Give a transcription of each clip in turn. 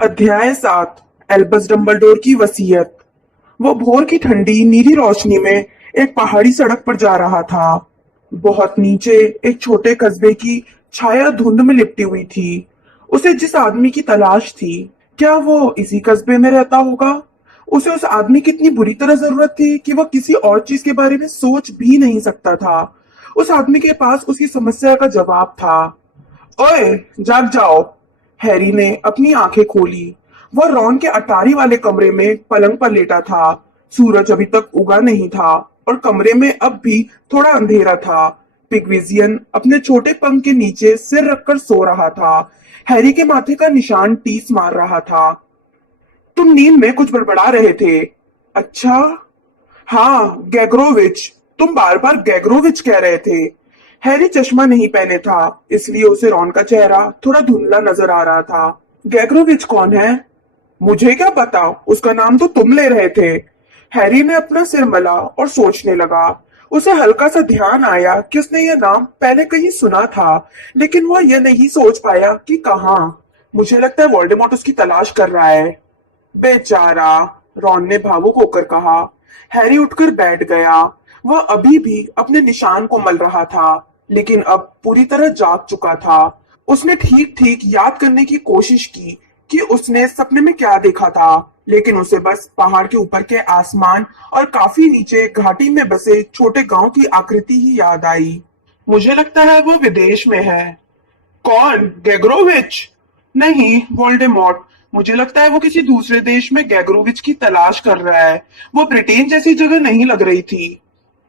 अध्याय 7। Albus Dumbledore की वसीयत। वो भोर की ठंडी नीली रोशनी में एक पहाड़ी सड़क पर जा रहा था। बहुत नीचे एक छोटे कस्बे की छाया धुंध में लिपटी हुई थी। उसे जिस आदमी की तलाश थी, क्या वो इसी कस्बे में रहता होगा? उसे उस आदमी की इतनी बुरी तरह जरूरत थी कि वह किसी और चीज के बारे में सोच भी नहीं सकता था। उस आदमी के पास उसकी समस्या का जवाब था। ओए, जाग जाओ। हैरी ने अपनी आंखें खोली। वह रॉन के अटारी वाले कमरे में पलंग पर लेटा था। सूरज अभी तक उगा नहीं था और कमरे में अब भी थोड़ा अंधेरा था। पिगविजियन अपने छोटे पंख के नीचे सिर रखकर सो रहा था। हैरी के माथे का निशान टीस मार रहा था। तुम नींद में कुछ बड़बड़ा रहे थे। अच्छा। हाँ, गैग्रोविच। तुम बार बार गैग्रोविच कह रहे थे। हैरी चश्मा नहीं पहने था, इसलिए उसे रॉन का चेहरा थोड़ा धुंधला नजर आ रहा था। गैग्रोविच कौन है? मुझे क्या पता, उसका नाम तो तुम ले रहे थे। हैरी ने अपना सिर मला और सोचने लगा। उसे हल्का सा ध्यान आया कि उसने यह नाम पहले कहीं सुना था, लेकिन वह यह नहीं सोच पाया कि कहाँ। मुझे लगता है वोल्डेमॉर्ट उसकी तलाश कर रहा है। बेचारा, रॉन ने भावुक होकर कहा। हैरी उठकर बैठ गया। वह अभी भी अपने निशान को मल रहा था, लेकिन अब पूरी तरह जाग चुका था। उसने ठीक ठीक याद करने की कोशिश की कि उसने सपने में क्या देखा था, लेकिन उसे बस पहाड़ के ऊपर के आसमान और काफी नीचे घाटी में बसे छोटे गांव की आकृति ही याद आई। मुझे लगता है वो विदेश में है। कौन, गैग्रोविच? नहीं, वोल्डेमॉर्ट। मुझे लगता है वो किसी दूसरे देश में गैग्रोविच की तलाश कर रहा है। वो ब्रिटेन जैसी जगह नहीं लग रही थी।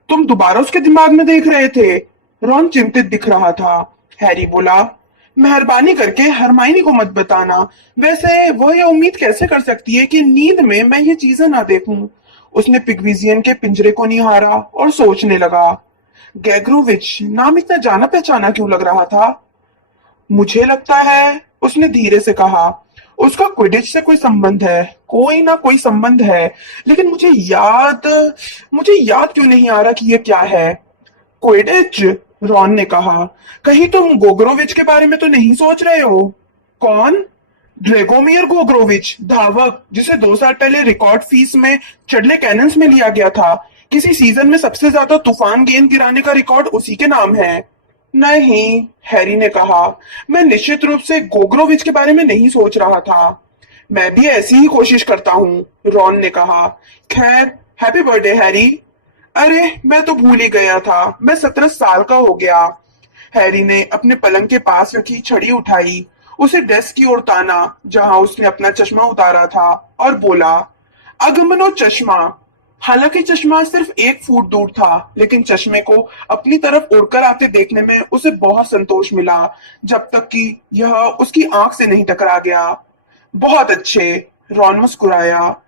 तुम दोबारा उसके दिमाग में देख रहे थे? रॉन चिंतित दिख रहा था। हैरी बोला, मेहरबानी करके हरमाइनी को मत बताना। वैसे वह यह उम्मीद कैसे कर सकती है कि नींद में मैं ये चीजें ना देखूं? उसने पिग्विजियन के पिंजरे को निहारा और सोचने लगा। गैग्रोविच नाम इतना जाना पहचाना क्यों लग रहा था? मुझे लगता है, उसने धीरे से कहा, उसका क्विडिच से कोई संबंध है। कोई ना कोई संबंध है, लेकिन मुझे याद क्यों नहीं आ रहा कि ये क्या है। क्विडिच? रॉन ने कहा। कहीं तुम गोग्रोविच के बारे में तो नहीं सोच रहे हो? कौन? ड्रेगोमियर गोग्रोविच, धावक जिसे 2 साल पहले रिकॉर्ड फीस में चडले कैनन्स में लिया गया था। किसी सीजन में सबसे ज्यादा तूफान गेंद गिराने का रिकॉर्ड उसी के नाम है। नहीं, हैरी ने कहा, मैं निश्चित रूप से गोग्रोविच के बारे में नहीं सोच रहा था। मैं भी ऐसी ही कोशिश करता हूँ, रॉन ने कहा। खैर, हैप्पी बर्थडे हैरी। अरे, मैं तो भूल ही गया था, मैं 17 साल का हो गया। हैरी ने अपने पलंग के पास रखी छड़ी उठाई, उसे डेस्क की ओर ताना जहां उसने अपना चश्मा उतारा था, और बोला, अगमनो चश्मा। हालांकि चश्मा सिर्फ 1 फुट दूर था, लेकिन चश्मे को अपनी तरफ उड़कर आते देखने में उसे बहुत संतोष मिला, जब तक कि यह उसकी आंख से नहीं टकरा गया। बहुत अच्छे, रॉन मुस्कुराया।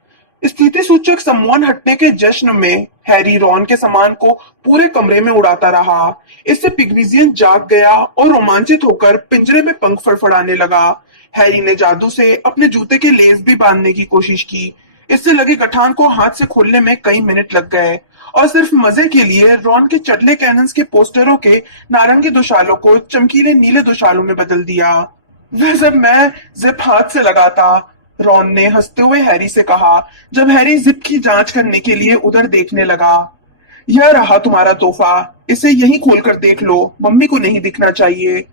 स्थिति सूचक सम्मान हटने के जश्न में हैरी रॉन के सामान को पूरे कमरे में उड़ाता रहा। इससे पिग्विजियन जाग गया और रोमांचित होकर पिंजरे में पंख फड़फड़ाने लगा। हैरी ने जादू से अपने जूते के लेस भी बांधने की कोशिश की। इससे लगे गठान को हाथ से खोलने में कई मिनट लग गए, और सिर्फ मजे के लिए रॉन के चटले कैनन्स के पोस्टरों के नारंगी दुशालों को चमकीले नीले दुशालों में बदल दिया। वैसे मैं जिप हाथ से लगाता, रॉन ने हंसते हुए हैरी से कहा, जब हैरी जिप की जांच करने के लिए उधर देखने लगा। यह रहा तुम्हारा तोहफा, इसे यहीं खोलकर देख लो, मम्मी को नहीं दिखना चाहिए।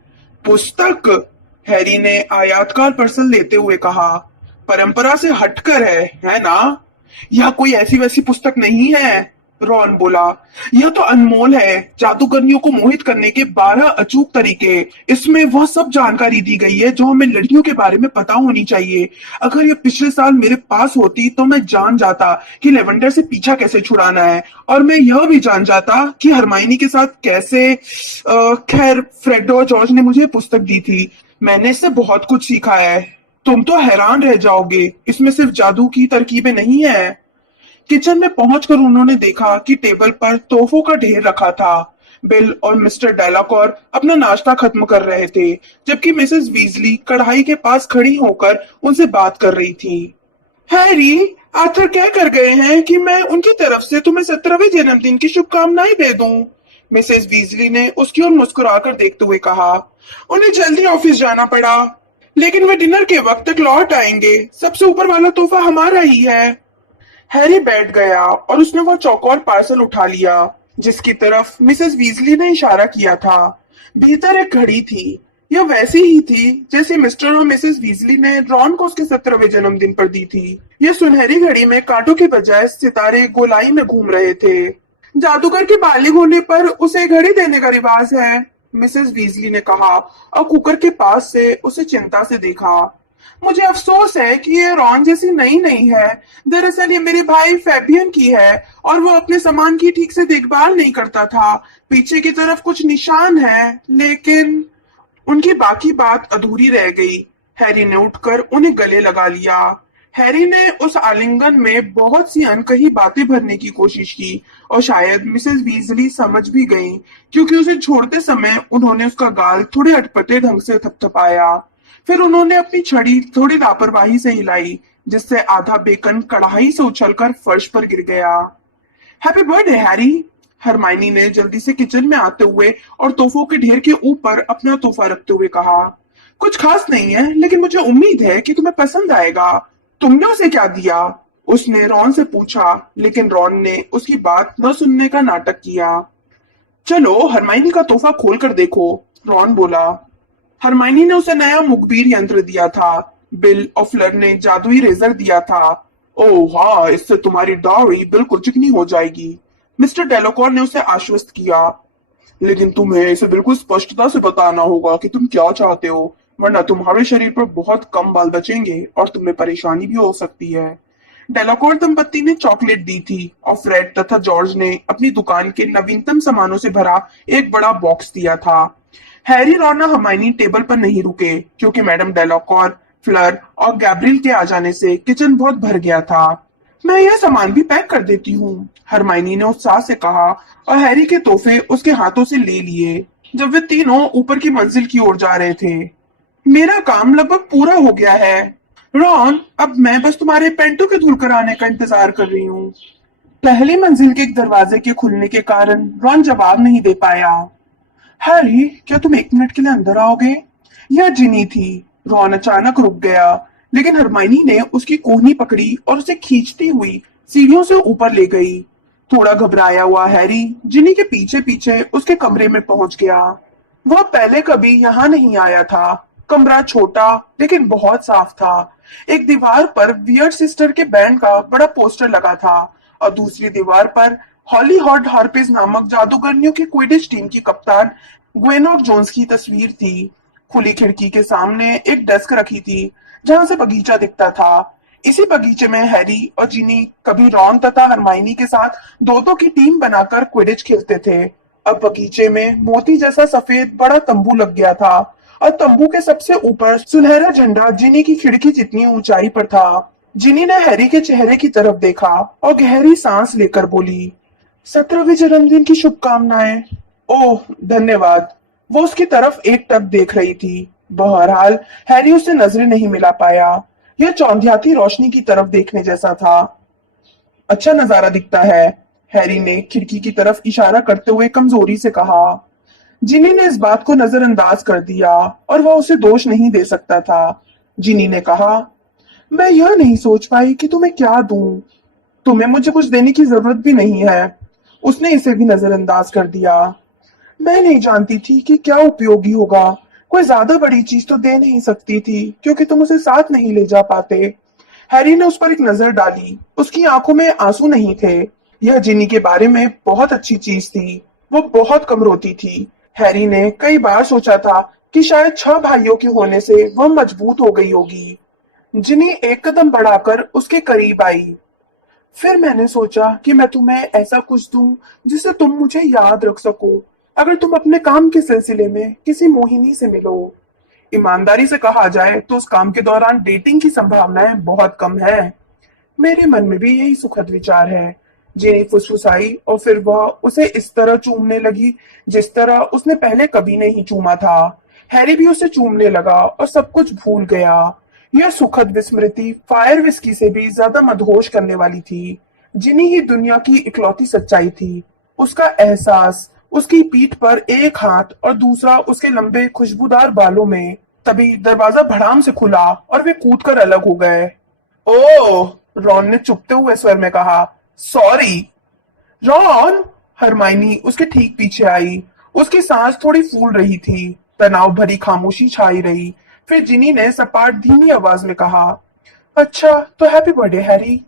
पुस्तक? हैरी ने आयातकार पर्सल लेते हुए कहा। परंपरा से हटकर है ना? यह कोई ऐसी वैसी पुस्तक नहीं है, रॉन बोला। यह तो अनमोल है, जादूगरनियों को मोहित करने के 12 अचूक तरीके। इसमें वह सब जानकारी दी गई है जो हमें लड़कियों के बारे में पता होनी चाहिए। अगर यह पिछले साल मेरे पास होती तो मैं जान जाता कि लेवेंडर से पीछा कैसे छुड़ाना है, और मैं यह भी जान जाता कि हरमाइनी के साथ कैसे। खैर, फ्रेड और जॉर्ज ने मुझे पुस्तक दी थी। मैंने इससे बहुत कुछ सीखा है। तुम तो हैरान रह जाओगे, इसमें सिर्फ जादू की तरकीबें नहीं है। किचन में पहुंचकर उन्होंने देखा कि टेबल पर तोहफों का ढेर रखा था। बिल और मिस्टर डेलाकॉर अपना नाश्ता खत्म कर रहे थे, जबकि मिसेस वीजली कढ़ाई के पास खड़ी होकर उनसे बात कर रही थी। हैरी, आर्थर क्या कर गए हैं कि मैं उनकी तरफ से तुम्हें 17वें जन्मदिन की शुभकामनाएं दे दूं? मिसेस वीजली ने उसकी ओर मुस्कुराकर देखते हुए कहा। उन्हें जल्दी ऑफिस जाना पड़ा। लेकिन वे डिनर के वक्त तक लौट आएंगे। सबसे ऊपर वाला तोहफा हमारा ही है। हैरी बैठ गया और उसने वह चौकोर पार्सल उठा लिया जिसकी तरफ मिसेस वीजली ने इशारा किया था। भीतर एक घड़ी थी। यह वैसी ही थी जैसे मिस्टर और मिसेस वीजली ने रॉन को उसके 17वें जन्मदिन पर दी थी। यह सुनहरी घड़ी में कांटों के बजाय सितारे गोलाई में घूम रहे थे। जादूगर के बालिग होने पर उसे घड़ी देने का रिवाज है, मिसेस वीजली ने कहा और कुकर के पास से उसे चिंता से देखा। मुझे अफसोस है कि ये रॉन जैसी नई नहीं है। दरअसल ये मेरे भाई फैबियन की है और वो अपने सामान की ठीक से देखभाल नहीं करता था। पीछे की तरफ कुछ निशान है, लेकिन उनकी बाकी बात अधूरी रह गई। हैरी ने उठकर उन्हें गले लगा लिया। हैरी ने उस आलिंगन में बहुत सी अनकही बातें भरने की कोशिश की और शायद मिसेस वीजली समझ भी गईं, क्योंकि उसे छोड़ते समय उन्होंने उसका गाल थोड़े अटपटे ढंग से थपथपाया। फिर उन्होंने अपनी छड़ी थोड़ी लापरवाही से हिलाई, जिससे आधा बेकन कढ़ाई से उछलकर फर्श पर गिर गया। हैप्पी बर्थडे हैरी, हरमाइनी ने जल्दी से किचन में आते हुए और तोहफों के ढेर के ऊपर अपना तोहफा रखते हुए कहा। कुछ खास नहीं है, लेकिन मुझे उम्मीद है कि तुम्हें पसंद आएगा। तुमने उसे क्या दिया? उसने रॉन से पूछा, लेकिन रॉन ने उसकी बात न सुनने का नाटक किया। चलो हरमाइनी का तोहफा खोल कर देखो, रॉन बोला। हरमाइनी ने उसे नया मुखबिर यंत्र दिया था। बिल और फ्लर ने जादुई रेजर दिया था। ओह हाँ, इससे तुम्हारी दाढ़ी बिल्कुल चिकनी हो जाएगी, मिस्टर डेलोकॉर ने उसे आश्वस्त किया। लेकिन तुम्हें इसे बिल्कुल स्पष्टता से बताना होगा कि तुम क्या चाहते हो, वरना तुम्हारे शरीर पर बहुत कम बाल बचेंगे और तुम्हें परेशानी भी हो सकती है। डेलाकॉर दंपत्ति ने चॉकलेट दी थी और फ्रेड तथा जॉर्ज ने अपनी दुकान के नवीनतम सामानों से भरा एक बड़ा बॉक्स दिया था। हैरी, रॉन और हर्माइनी टेबल पर नहीं रुके क्योंकि मैडम डेलाकॉर, फ्लर और गैब्रियल के आ जाने से किचन बहुत भर गया था। मैं यह सामान भी पैक कर देती हूँ, हरमाइनी ने उत्साह से कहा और हैरी के तोहफे उसके हाथों से ले लिए जब वे तीनों ऊपर की मंजिल की ओर जा रहे थे। मेरा काम लगभग पूरा हो गया है रॉन, अब मैं बस तुम्हारे पेंटो के धुल कर आने का इंतजार कर रही हूँ। पहली मंजिल के एक दरवाजे के खुलने के कारण रॉन जवाब नहीं दे पाया। हैरी, क्या तुम 1 मिनट के लिए अंदर आओगे? यह जिनी थी। रॉन अचानक रुक गया, लेकिन हरमाइनी ने उसकी कोहनी पकड़ी और उसे खींचती हुई सीढ़ियों से ऊपर ले गई। थोड़ा घबराया हुआ हैरी जिनी के पीछे पीछे उसके कमरे में पहुंच गया। वह पहले कभी यहाँ नहीं आया था। कमरा छोटा लेकिन बहुत साफ था। एक दीवार पर वियर्ड सिस्टर के बैंड का बड़ा पोस्टर लगा था और दूसरी दीवार पर हॉली हॉट हार्पिस नामक जादूगरनियों की क्विडिच टीम की कप्तान ग्वेनोक जोन्स की तस्वीर थी। खुली खिड़की के सामने एक डेस्क रखी थी जहां से बगीचा दिखता था। इसी बगीचे में हैरी और जिनी कभी रॉन तथा हरमाइनी के साथ दो दो की टीम बनाकर क्विडिच खेलते थे। अब बगीचे में मोती जैसा सफेद बड़ा तंबू लग गया था और तंबू के सबसे ऊपर सुनहरा झंडा जिनी की खिड़की जितनी ऊंचाई पर था। जिनी ने हैरी के चेहरे की तरफ देखा और गहरी सांस लेकर बोली, 17वें जन्मदिन की शुभकामनाएं। ओह धन्यवाद। वो उसकी तरफ एक टक देख रही थी। बहरहाल हैरी उससे नजरें नहीं मिला पाया। यह चौंधियाती रोशनी की तरफ देखने जैसा था। अच्छा नजारा दिखता है, हैरी ने खिड़की की तरफ इशारा करते हुए कमजोरी से कहा। जिनी ने इस बात को नजरअंदाज कर दिया और वह उसे दोष नहीं दे सकता था। जिनी ने कहा, मैं यह नहीं सोच पाई कि तुम्हें क्या दूं। तुम्हें मुझे कुछ देने की जरूरत भी नहीं है। उसने इसे भी नजरअंदाज कर दिया। मैं नहीं जानती थी कि क्या उपयोगी होगा। कोई ज्यादा बड़ी चीज तो दे नहीं सकती थी क्योंकि तुम उसे साथ नहीं ले जा पाते। हैरी ने उस पर एक नजर डाली। उसकी आंखों में आंसू नहीं थे। यह जिनी के बारे में बहुत अच्छी चीज थी। वो बहुत कम रोती थी। हैरी ने कई बार सोचा था कि शायद 6 भाइयों के होने से वह मजबूत हो गई होगी। जिनी एक कदम बढ़ाकर उसके करीब आई। फिर मैंने सोचा कि मैं तुम्हें ऐसा कुछ दूं जिसे तुम मुझे याद रख सको अगर तुम अपने काम के सिलसिले में किसी मोहिनी से मिलो। ईमानदारी से कहा जाए तो उस काम के दौरान डेटिंग की संभावनाएं बहुत कम है। मेरे मन में भी यही सुखद विचार है। जेनी फुसफुसाई और फिर वह उसे इस तरह चूमने लगी जिस तरह उसने पहले कभी नहीं चूमा था। हैरी भी उसे चूमने लगा और सब कुछ भूल गया। यह सुखद विस्मृति फायर विस्की से भी ज्यादा मदहोश करने वाली थी। जिनी ही दुनिया की इकलौती सच्चाई थी। उसका एहसास उसकी पीठ पर एक हाथ और दूसरा उसके लंबे खुशबूदार बालों में। तभी दरवाजा भड़ाम से खुला और वे कूदकर अलग हो गए। ओह, रॉन ने चुपते हुए स्वर में कहा। सॉरी। रॉन, हरमाइनी उसके ठीक पीछे आई। उसकी सांस थोड़ी फूल रही थी। तनाव भरी खामोशी छाई रही। फिर जिनी ने सपाट धीमी आवाज में कहा, अच्छा तो हैप्पी बर्थडे हैरी।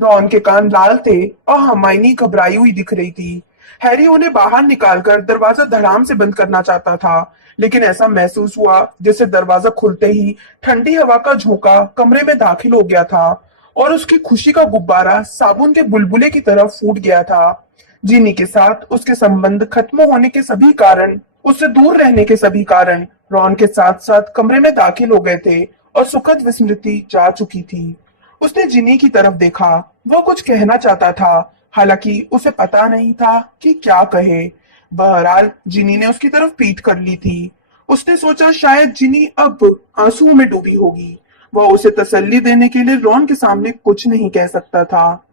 रॉन के कान लाल थे और हरमाइनी घबराई हुई दिख रही थी। हैरी उन्हें बाहर निकालकर दरवाजा धड़ाम से बंद करना चाहता था, लेकिन ऐसा महसूस हुआ जैसे दरवाजा खुलते ही ठंडी हवा का झोंका कमरे में दाखिल हो गया था और उसकी खुशी का गुब्बारा साबुन के बुलबुले की तरह फूट गया था। जिनी के साथ उसके संबंध खत्म होने के सभी कारण, उससे दूर रहने के सभी कारण रॉन के साथ साथ कमरे में दाखिल हो गए थे और सुखद विस्मृति जा चुकी थी। उसने जिनी की तरफ देखा। वह कुछ कहना चाहता था, हालांकि उसे पता नहीं था कि क्या कहे। बहरहाल जिनी ने उसकी तरफ पीठ कर ली थी। उसने सोचा शायद जिनी अब आंसुओं में डूबी होगी। वह उसे तसल्ली देने के लिए रॉन के सामने कुछ नहीं कह सकता था।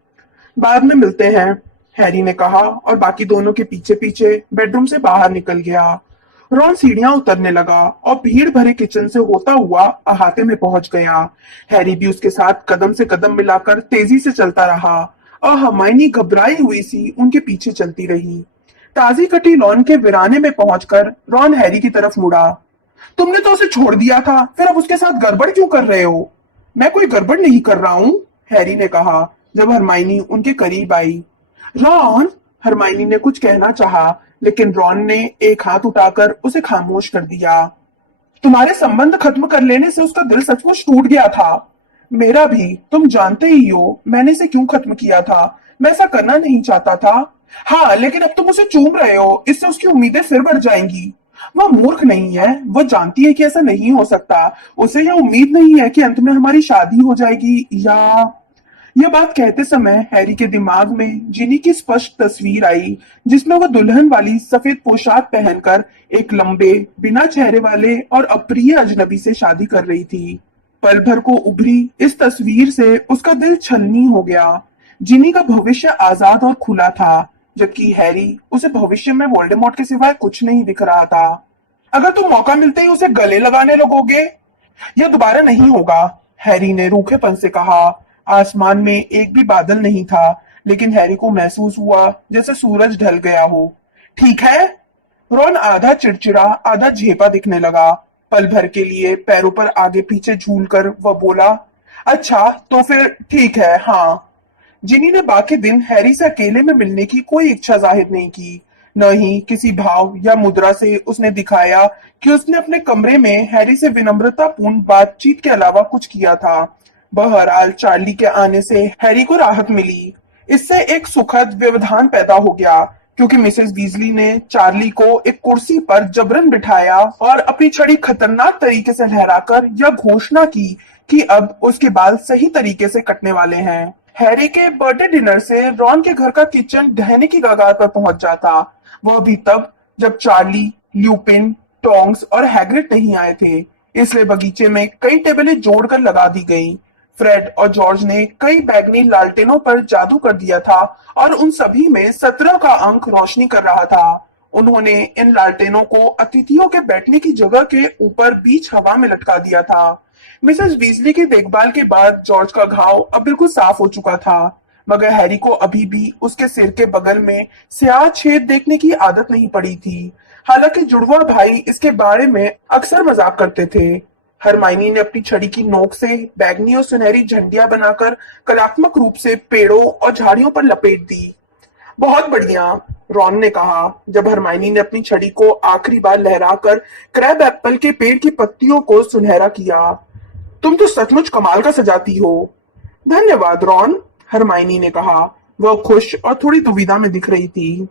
बाद में मिलते हैं, हैरी ने कहा और बाकी दोनों के पीछे पीछे बेडरूम से बाहर निकल गया। रॉन सीढ़ियां उतरने लगा और भीड़ भरे किचन से होता हुआ अहाते में पहुंच गया। हैरी भी उसके साथ कदम से कदम मिलाकर तेजी से चलता रहा और हरमाइनी घबराई हुई सी उनके पीछे चलती रही। ताजी कटी लॉन के वीराने में पहुंचकर रॉन हैरी की तरफ मुड़ा। तुमने तो उसे छोड़ दिया था, फिर अब उसके साथ गड़बड़ क्यों कर रहे हो? मैं कोई गड़बड़ नहीं कर रहा हूँ, हैरी ने कहा जब हरमाइनी उनके करीब आई। रॉन, हरमाइनी ने कुछ कहना चाहा, लेकिन रॉन ने एक हाथ उठाकर उसे खामोश कर दिया। तुम्हारे संबंध खत्म कर लेने से उसका दिल सचमुच टूट गया था। मेरा भी, तुम जानते ही हो मैंने इसे क्यों खत्म किया था। मैं ऐसा करना नहीं चाहता था। हाँ, लेकिन अब तुम उसे चूम रहे हो, इससे उसकी उम्मीदें फिर बढ़ जाएंगी। वह मूर्ख नहीं है, वह जानती है कि ऐसा नहीं हो सकता। उसे यह उम्मीद नहीं है कि अंत में हमारी शादी हो जाएगी या। यह बात कहते समय हैरी के दिमाग में जिनी की स्पष्ट तस्वीर आई, जिसमें वह दुल्हन वाली सफेद पोशाक पहनकर एक लंबे, बिना चेहरे वाले और अप्रिय अजनबी से शादी कर रही थी। पल भर को उभरी इस तस्वीर से उसका दिल छलनी हो गया। जिनी का भविष्य आजाद और खुला था, जबकि हैरी उसे भविष्य में वोल्डेमॉर्ट के सिवाय कुछ नहीं दिख रहा था। अगर तुम मौका मिलते ही उसे गले लगाने लगोगे, यह दोबारा नहीं होगा, हैरी ने रूखेपन से कहा। आसमान में एक भी बादल नहीं था, लेकिन हैरी को महसूस हुआ जैसे सूरज ढल गया हो। ठीक है, रॉन आधा चिड़चिड़ा आधा झेपा दिखने लगा। पल भर के लिए पैरों पर आगे पीछे झूलकर वह बोला, अच्छा तो फिर ठीक है। हाँ। जिनी ने बाकी दिन हैरी से अकेले में मिलने की कोई इच्छा जाहिर नहीं की। न ही किसी भाव या मुद्रा से उसने दिखाया कि उसने अपने कमरे में हैरी से विनम्रतापूर्ण बातचीत के अलावा कुछ किया था। बहरहाल चार्ली के आने से हैरी को राहत मिली। इससे एक सुखद व्यवधान पैदा हो गया, क्योंकि मिसेस बीजली ने चार्ली को एक कुर्सी पर जबरन बिठाया और अपनी छड़ी खतरनाक तरीके से लहराकर यह घोषणा की कि अब उसके बाल सही तरीके से कटने वाले हैं। हैरी के बर्थडे डिनर से रॉन के घर का किचन ढहने की कगार पर पहुंच जाता। वह भी तब जब चार्ली, ल्यूपिन, टोंग्स और हैग्रिड नहीं आए थे। इसलिए बगीचे में कई टेबलें जोड़कर लगा दी गई। फ्रेड और जॉर्ज ने कई बैगनी लालटेनों पर जादू कर दिया था और उन सभी में 17 का अंक रोशनी कर रहा था। उन्होंने इन लालटेनों को अतिथियों के बैठने की जगह के ऊपर बीच हवा में लटका दिया था। मिसेस बीजली की देखभाल के बाद जॉर्ज का घाव अब बिल्कुल साफ हो चुका था, मगर हैरी को अभी भी उसके सिर के बगल में स्याह छेद देखने की आदत नहीं पड़ी थी। हालांकि जुड़वा भाई इसके बारे में अक्सर मजाक करते थे। हरमाइनी ने अपनी छड़ी की नोक से बैगनी और सुनहरी झंडियां बनाकर कलात्मक रूप से पेड़ों और झाड़ियों पर लपेट दी। बहुत बढ़िया, रॉन ने कहा जब हरमाइनी ने अपनी छड़ी को आखिरी बार लहराकर क्रैब एप्पल के पेड़ की पत्तियों को सुनहरा किया। तुम तो सचमुच कमाल का सजाती हो। धन्यवाद रॉन, हरमाइनी ने कहा। वह खुश और थोड़ी दुविधा में दिख रही थी।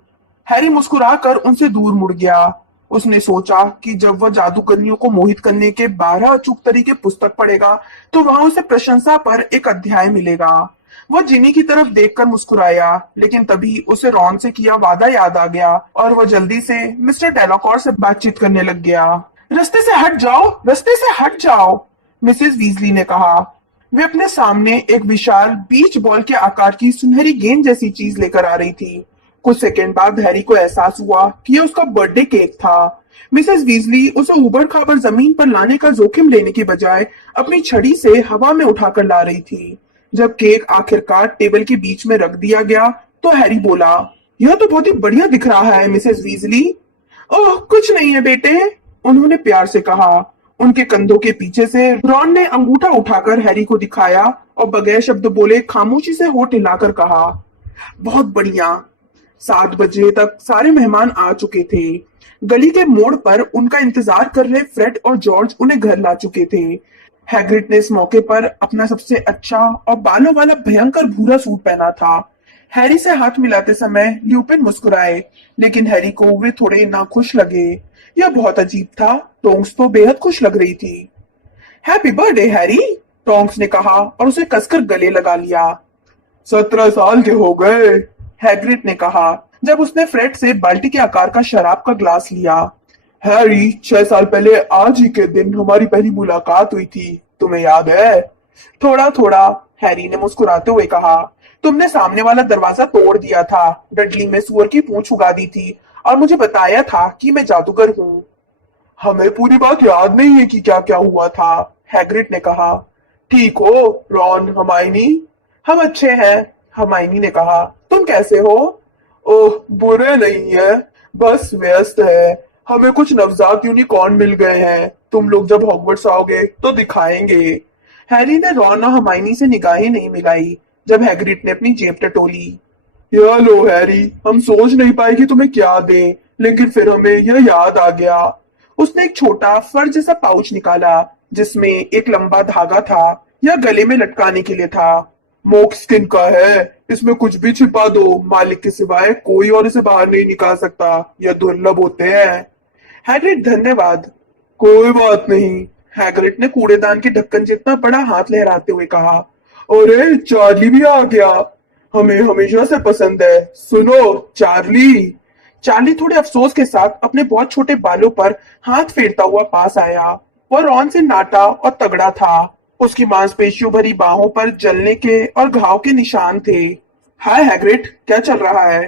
हैरी मुस्कुराकर उनसे दूर मुड़ गया। उसने सोचा कि जब वह जादूगरनियों को मोहित करने के 12 अचूक तरीके पुस्तक पढ़ेगा तो वहां उसे प्रशंसा पर एक अध्याय मिलेगा। वह जिनी की तरफ देखकर मुस्कुराया, लेकिन तभी उसे रॉन से किया वादा याद आ गया और वह जल्दी से मिस्टर डेलाकॉर से बातचीत करने लग गया। रास्ते से हट जाओ, रास्ते से हट जाओ, मिसेस वीजली ने कहा। वे अपने सामने एक विशाल बीच बॉल के आकार की सुनहरी गेंद जैसी चीज लेकर आ रही थी। कुछ सेकंड बाद हैरी को एहसास हुआ कि यह उसका बर्थडे केक था। मिसेस वीजली उसे ऊबड़ खाबड़ जमीन पर लाने का जोखिम लेने के बजाय अपनी छड़ी से हवा में उठाकर ला रही थी। जब केक आखिरकार टेबल के बीच में रख दिया गया तो हैरी बोला, यह तो बहुत ही बढ़िया दिख रहा है मिसेस वीजली। ओह कुछ नहीं है बेटे, उन्होंने प्यार से कहा। उनके कंधों के पीछे से रॉन ने अंगूठा उठाकर हैरी को दिखाया और बगैर शब्द बोले खामोशी से होठ हिलाकर कहा, बहुत बढ़िया। 7 बजे तक सारे मेहमान आ चुके थे। गली के मोड़ पर उनका इंतजार कर रहे फ्रेड और जॉर्ज उन्हें घर ला चुके थे। हैग्रिड ने इस मौके पर अपना सबसे अच्छा और बालों वाला भयंकर भूरा सूट पहना था। हैरी से हाथ मिलाते समय ल्यूपिन मुस्कुराए, लेकिन हैरी को वे थोड़े नाखुश लगे। यह बहुत अजीब था। टोंक्स तो बेहद खुश लग रही थी। हैप्पी बर्थडे हैरी, टोंक्स ने कहा और उसे कसकर गले लगा लिया। 17 साल के हो गए, हैग्रिड ने कहा जब उसने फ्रेड से बाल्टी के आकार का शराब का ग्लास लिया। हैरी, 6 साल पहले आज ही के दिन हमारी पहली मुलाकात हुई थी, तुम्हें याद है? थोड़ा थोड़ा, हैरी ने मुस्कुराते हुए कहा। तुमने सामने वाला दरवाजा तोड़ दिया था, डडली में सुअर की पूंछ उगा दी थी और मुझे बताया था कि मैं जादूगर हूँ। हमें पूरी बात याद नहीं है कि क्या क्या हुआ था, हैग्रिड ने कहा। ठीक हो रॉन, हरमाइनी? हम अच्छे हैं, हरमाइनी ने कहा। तुम कैसे हो? ओह बुरे नहीं है, बस व्यस्त है। हमें कुछ नवजात यूनिकॉर्न मिल गए हैं, तुम लोग जब हॉगवर्ट्स आओगे तो दिखाएंगे। हैरी ने रॉन और हरमाइनी से निगाहें नहीं मिलाई जब हैग्रिड ने अपनी जेब टटोली। यह लो हैरी, हम सोच नहीं पाए कि तुम्हें क्या दें, लेकिन फिर हमें यह याद आ गया। उसने एक छोटा फर जैसा पाउच निकाला जिसमें एक लंबा धागा था। यह गले में लटकाने के लिए था। मोक्सकिन का है, इसमें कुछ भी छिपा दो, मालिक के सिवाय कोई और इसे बाहर नहीं निकाल सकता। यह दुर्लभ होते हैं। हैग्रिड, धन्यवाद। कोई बात नहीं, हैग्रिड ने कूड़ेदान के ढक्कन जितना बड़ा हाथ लहराते हुए कहा। अरे चार्ली भी आ गया, हमें हमेशा से पसंद है। सुनो चार्ली। चार्ली थोड़े अफसोस के साथ अपने बहुत छोटे बालों पर हाथ फेरता हुआ पास आया। वह रॉन से नाटा और तगड़ा था। उसकी मांसपेशियों भरी बाहों पर जलने के और घाव के निशान थे। हाय हैग्रिड, क्या चल रहा है?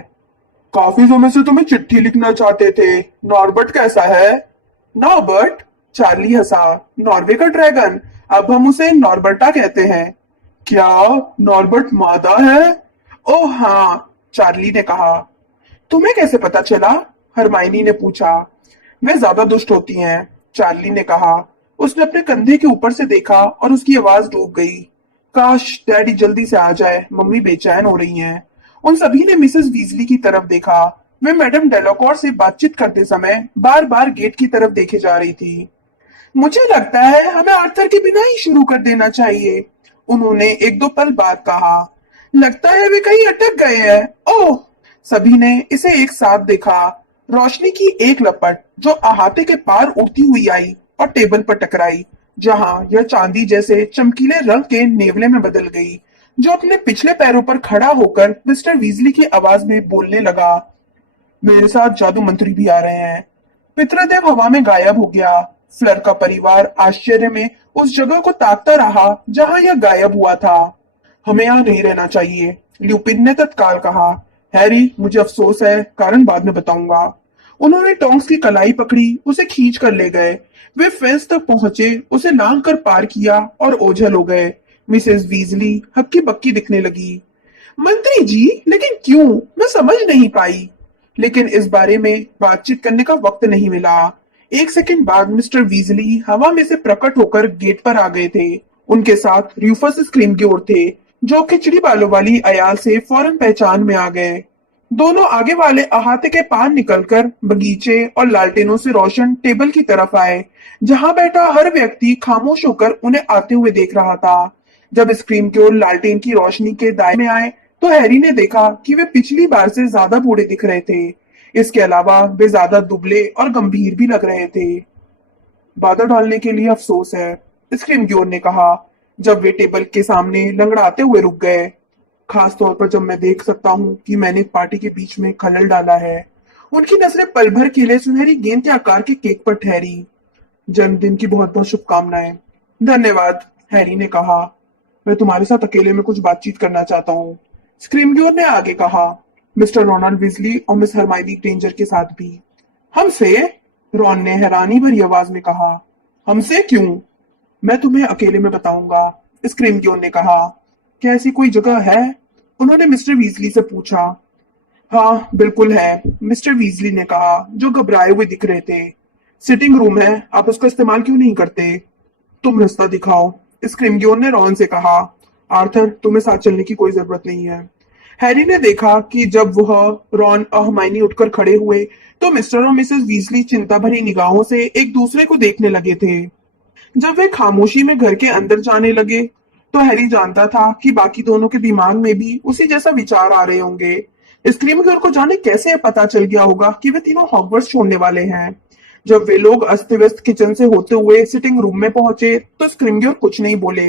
काफी समय से तुम्हें चिट्ठी लिखना चाहते थे। नॉर्बर्ट कैसा है? नॉर्बर्ट? चार्ली हंसा। नॉर्वे का ड्रैगन, अब हम उसे नॉर्बर्टा कहते हैं। क्या नॉर्बर्ट मादा है? ओह हाँ, चार्ली ने कहा। तुम्हें कैसे पता चला? हरमाइनी ने पूछा। वे ज्यादा दुष्ट होती हैं, चार्ली ने कहा। उसने अपने कंधे के ऊपर से देखा और उसकी आवाज डूब गई। काश डैडी जल्दी से आ जाए, मम्मी बेचैन हो रही हैं। उन सभी ने मिसेस वीजली की तरफ देखा। वे मैडम डेलाकॉर से बातचीत करते समय बार बार गेट की तरफ देखे जा रही थी। मुझे लगता है हमें आर्थर के बिना ही शुरू कर देना चाहिए, उन्होंने एक दो पल बाद कहा। लगता है वे कहीं अटक गए हैं। ओह, सभी ने इसे एक साथ देखा। रोशनी की एक लपट जो अहाते के पार उड़ती हुई आई और टेबल पर टकराई, जहां यह चांदी जैसे चमकीले रंग के नेवले में बदल गई, जो अपने पिछले पैरों पर खड़ा होकर मिस्टर वीजली की आवाज में बोलने लगा। मेरे साथ जादू मंत्री भी आ रहे हैं। पितृदेव हवा में गायब हो गया। फ्लर का परिवार आश्चर्य में उस जगह को ताकता रहा जहां यह गायब हुआ था। हमें यहाँ नहीं रहना चाहिए, ल्यूपिन ने तत्काल कहा। हैरी, मुझे अफसोस है, कारण बाद में बताऊंगा। उन्होंने टोंक्स की कलाई पकड़ी, उसे खींच कर ले गए। वे फेंस तक पहुंचे, उसे लांग कर पार किया और ओझल हो गए। मिसेस वीजली हक्की बक्की दिखने लगी। मंत्री जी, लेकिन क्यों? मैं समझ नहीं पाई। लेकिन इस बारे में बातचीत करने का वक्त नहीं मिला। एक सेकंड बाद मिस्टर वीजली हवा में से प्रकट होकर गेट पर आ गए थे। उनके साथ रूफस स्क्रीमग्योर थे, जो खिचड़ी बालों वाली अयाल से फौरन पहचान में आ गए। दोनों आगे वाले अहाते के पार निकलकर बगीचे और लालटेनों से रोशन टेबल की तरफ आए, जहां बैठा हर व्यक्ति खामोश होकर उन्हें आते हुए देख रहा था। जब स्क्रीमग्योर लालटेन की रोशनी के दायरे में आए तो हैरी ने देखा कि वे पिछली बार से ज्यादा बूढ़े दिख रहे थे। इसके अलावा वे ज्यादा दुबले और गंभीर भी लग रहे थे। बाधा डालने के लिए अफसोस है, स्क्रीमग्योर ने कहा जब वे टेबल के सामने लंगड़ाते हुए रुक गए। खास तौर पर जब मैं देख सकता हूँ कि मैंने पार्टी के बीच में खलल डाला है। उनकी नजरें पल भर के लिए सुनहरी गेंद के आकार के केक पर ठहरी। जन्मदिन की बहुत बहुत शुभकामनाएं। धन्यवाद, हैरी ने कहा। मैं तुम्हारे साथ अकेले में कुछ बातचीत करना चाहता हूँ, स्क्रीमग्योर ने आगे कहा। मिस्टर रोनाल्ड विजली और मिस हरमाइनी ग्रेंजर के साथ भी। हमसे? रॉन ने हैरानी भरी आवाज में कहा। हमसे क्यों? मैं तुम्हें अकेले में बताऊंगा, स्क्रिमग्योर ने कहा। क्या ऐसी कोई जगह है? उन्होंने मिस्टर वीजली से पूछा। हाँ बिल्कुल है, मिस्टर वीजली ने कहा, जो घबराए हुए दिख रहे थे। सिटिंग रूम है, आप उसका इस्तेमाल क्यों नहीं करते? तुम रास्ता दिखाओ, स्क्रिमग्योर ने रॉन से कहा। आर्थर, तुम्हें साथ चलने की कोई जरूरत नहीं है। हैरी ने देखा कि जब वह, रॉन और हरमाइनी उठकर खड़े हुए तो मिस्टर और मिसेस वीजली चिंता भरी निगाहों से एक दूसरे को देखने लगे थे। जब वे खामोशी में घर के अंदर जाने लगे तो हैरी जानता था कि बाकी दोनों के दिमाग में भी उसी जैसा विचार आ रहे होंगे। स्क्रीमगर को जाने कैसे पता चल गया होगा कि वे तीनों हॉगवर्ट्स छोड़ने वाले हैं। जब वे लोग अस्त व्यस्त किचन से होते हुए सिटिंग रूम में पहुंचे तो स्क्रीमगर कुछ नहीं बोले।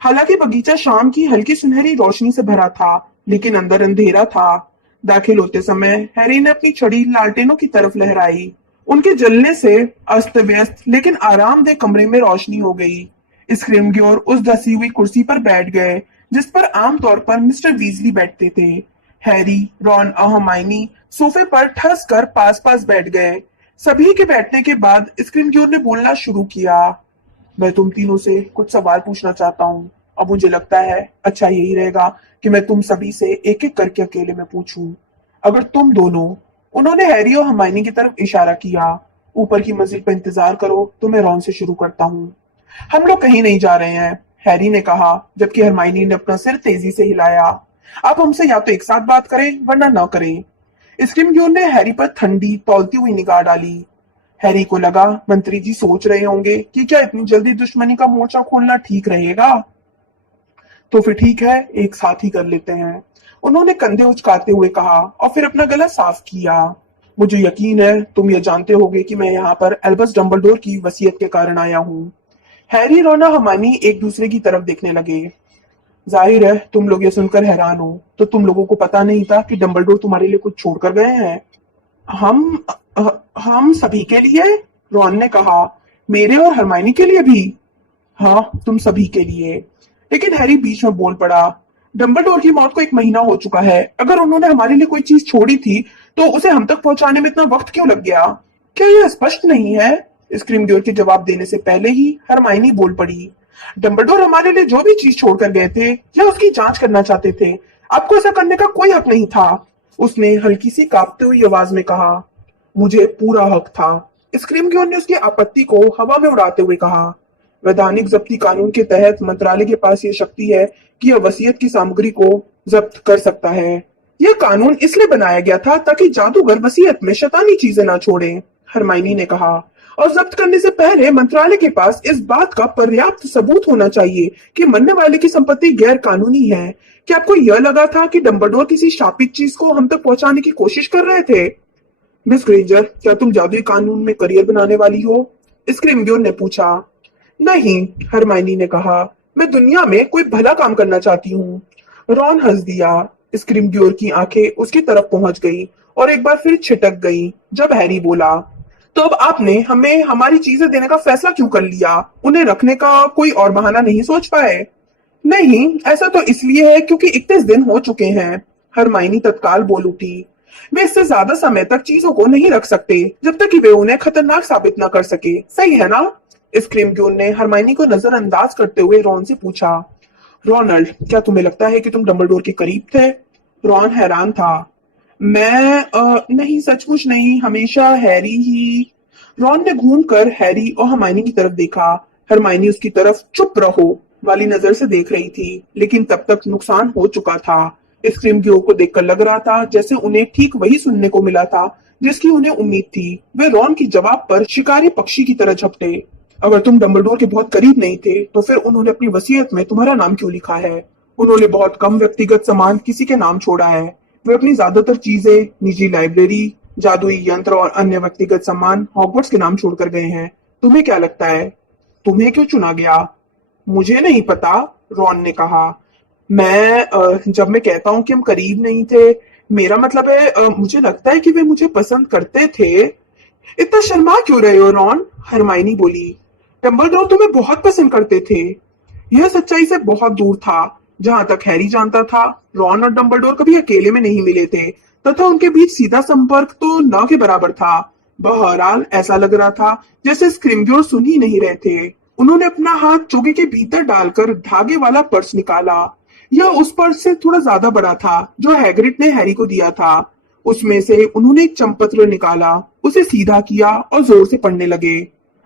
हालांकि बगीचा शाम की हल्की सुनहरी रोशनी से भरा था, लेकिन अंदर अंधेरा था। दाखिल होते समय हैरी ने अपनी छड़ी लालटेनों की तरफ लहराई। उनके जलने से अस्त व्यस्त लेकिन आरामदेह कमरे में रोशनी हो गई। स्क्रीमग्योर उस धसी हुई कुर्सी पर बैठ गए जिस पर आमतौर पर मिस्टर वीजली बैठते थे। हैरी, रॉन और हरमाइनी सोफे पर ठस कर पास पास बैठ गए। सभी के बैठने के बाद स्क्रीमग्योर ने बोलना शुरू किया। मैं तुम तीनों से कुछ सवाल पूछना चाहता हूँ। अब मुझे लगता है अच्छा यही रहेगा कि मैं तुम सभी से एक एक करके अकेले में पूछूं। अगर तुम दोनों, उन्होंने हैरी और हरमाइनी की तरफ इशारा किया, ऊपर की मंजिल पर इंतजार करो तो मैं रॉन से शुरू करता हूँ। हम लोग कहीं नहीं जा रहे हैं, हैरी ने कहा, जबकि हरमाइनी ने अपना सिर तेजी से हिलाया। आप हमसे या तो एक साथ बात करें वरना ना करें। स्क्रीमग्योर ने हैरी पर ठंडी तौलती हुई निगाह डाली। हैरी को लगा मंत्री जी सोच रहे होंगे कि क्या इतनी जल्दी दुश्मनी का मोर्चा खोलना ठीक रहेगा। तो फिर ठीक है, एक साथ ही कर लेते हैं, उन्होंने कंधे उचकाते हुए कहा और फिर अपना गला साफ किया। मुझे यकीन है तुम ये जानते होगे कि मैं यहाँ पर एल्बस डम्बलडोर की वसीयत के कारण आया हूँ। हैरी, रोना, हरमाइनी एक दूसरे की तरफ देखने लगे। जाहिर है तुम लोग ये सुनकर हैरान हो, तो तुम लोगों को पता नहीं था कि डम्बलडोर तुम्हारे लिए कुछ छोड़ कर गए हैं? हम हम सभी के लिए, रॉन ने कहा। मेरे और हरमाइनी के लिए भी? हाँ, तुम सभी के लिए। लेकिन हैरी बीच में बोल पड़ा। डंबलडोर की मौत को 1 महीना हो चुका है। अगर उन्होंने हमारे लिए कोई चीज छोड़ी थी तो उसे हम तक पहुंचाने में इतना वक्त क्यों लग गया? क्या यह स्पष्ट नहीं है? स्क्रीमड्योर के जवाब देने से पहले ही हरमाइनी बोल पड़ी। डंबलडोर हमारे लिए जो भी चीज छोड़कर गए थे या उसकी जांच करना चाहते थे, आपको ऐसा करने का कोई हक नहीं था, उसने हल्की सी कांपते हुई आवाज में कहा। मुझे पूरा हक था, स्क्रीमग्योर ने उसकी आपत्ति को हवा में उड़ाते हुए कहा। वैधानिक जब्ती कानून के तहत मंत्रालय के पास यह शक्ति है कि यह वसीयत की सामग्री को जब्त कर सकता है। यह कानून इसलिए बनाया गया था ताकि जादूगर वसीयत में शैतानी चीजें ना छोड़े, हरमाइनी ने कहा। और जब्त करने से पहले मंत्रालय के पास इस बात का पर्याप्त सबूत होना चाहिए कि मरने वाले की संपत्ति गैर कानूनी है। क्या आपको यह लगा था कि डंबलडोर किसी शापित चीज को हम तक पहुंचाने की कोशिश कर रहे थे? मिस ग्रेंजर, क्या तुम जादुई कानून में करियर बनाने वाली हो? स्क्रीमग्योर ने पूछा। नहीं, हरमाइनी ने कहा, मैं दुनिया में कोई भला काम करना चाहती हूँ। रॉन हंस दिया। स्क्रीमग्योर की आंखें उसकी तरफ पहुंच गई और एक बार फिर छिटक गई जब हैरी बोला। तो अब आपने हमें हमारी चीजें देने का फैसला क्यों कर लिया? उन्हें रखने का कोई और बहाना नहीं सोच पाए? नहीं, ऐसा तो इसलिए है क्योंकि 31 दिन हो चुके हैं, हरमाइनी तत्काल बोल उठी। वे इससे ज्यादा समय तक चीजों को नहीं रख सकते जब तक कि वे उन्हें खतरनाक साबित न कर सके, सही है ना? स्क्रीमग्योर ने हरमाइनी को नजरअंदाज करते हुए रॉन से पूछा। रोनाल्ड, क्या तुम्हें लगता है कि तुम डंबलडोर के करीब थे? रॉन हैरान था। मैं नहीं, सचमुच नहीं, हमेशा हैरी ही। रॉन ने घूमकर हैरी और हरमाइनी की तरफ देखा। हरमाइनी उसकी तरफ चुप रहो वाली नजर से देख रही थी, लेकिन तब तक नुकसान हो चुका था। स्क्रीमग्योर को देखकर लग रहा था जैसे उन्हें ठीक वही सुनने को मिला था जिसकी उन्हें उम्मीद थी। वे रॉन की जवाब पर शिकारी पक्षी की तरह झपटे। अगर तुम डंबलडोर के बहुत करीब नहीं थे तो फिर उन्होंने अपनी वसीयत में तुम्हारा नाम क्यों लिखा है? उन्होंने बहुत कम व्यक्तिगत सामान किसी के नाम छोड़ा है। वे अपनी ज्यादातर चीजें, निजी लाइब्रेरी, जादुई यंत्र और अन्य व्यक्तिगत सामान हॉगवर्ट्स के नाम छोड़कर गए हैं। तुम्हें क्या लगता है तुम्हें क्यों चुना गया? मुझे नहीं पता, रॉन ने कहा। जब मैं कहता हूँ कि हम करीब नहीं थे, मेरा मतलब है मुझे लगता है कि वे मुझे पसंद करते थे। इतना शर्मा क्यों रहे हो रॉन? हरमाइनी बोली। डंबलडोर तुम्हें बहुत पसंद करते थे। यह सच्चाई से बहुत दूर था। जहां तक हैरी जानता था, रॉन और डंबलडोर कभी अकेले में नहीं मिले थे तथा उनके बीच सीधा संपर्क तो न के बराबर था। बहरहाल ऐसा लग रहा था जैसे स्क्रिम्ग्योर सुन ही नहीं रहे थे। उन्होंने अपना हाथ चोगे के भीतर डालकर धागे वाला पर्स निकाला। यह उस पर्स से थोड़ा ज्यादा बड़ा था जो हैग्रिड ने हैरी को दिया था। उसमें से उन्होंने एक चंपत्र निकाला, उसे सीधा किया और जोर से पढ़ने लगे।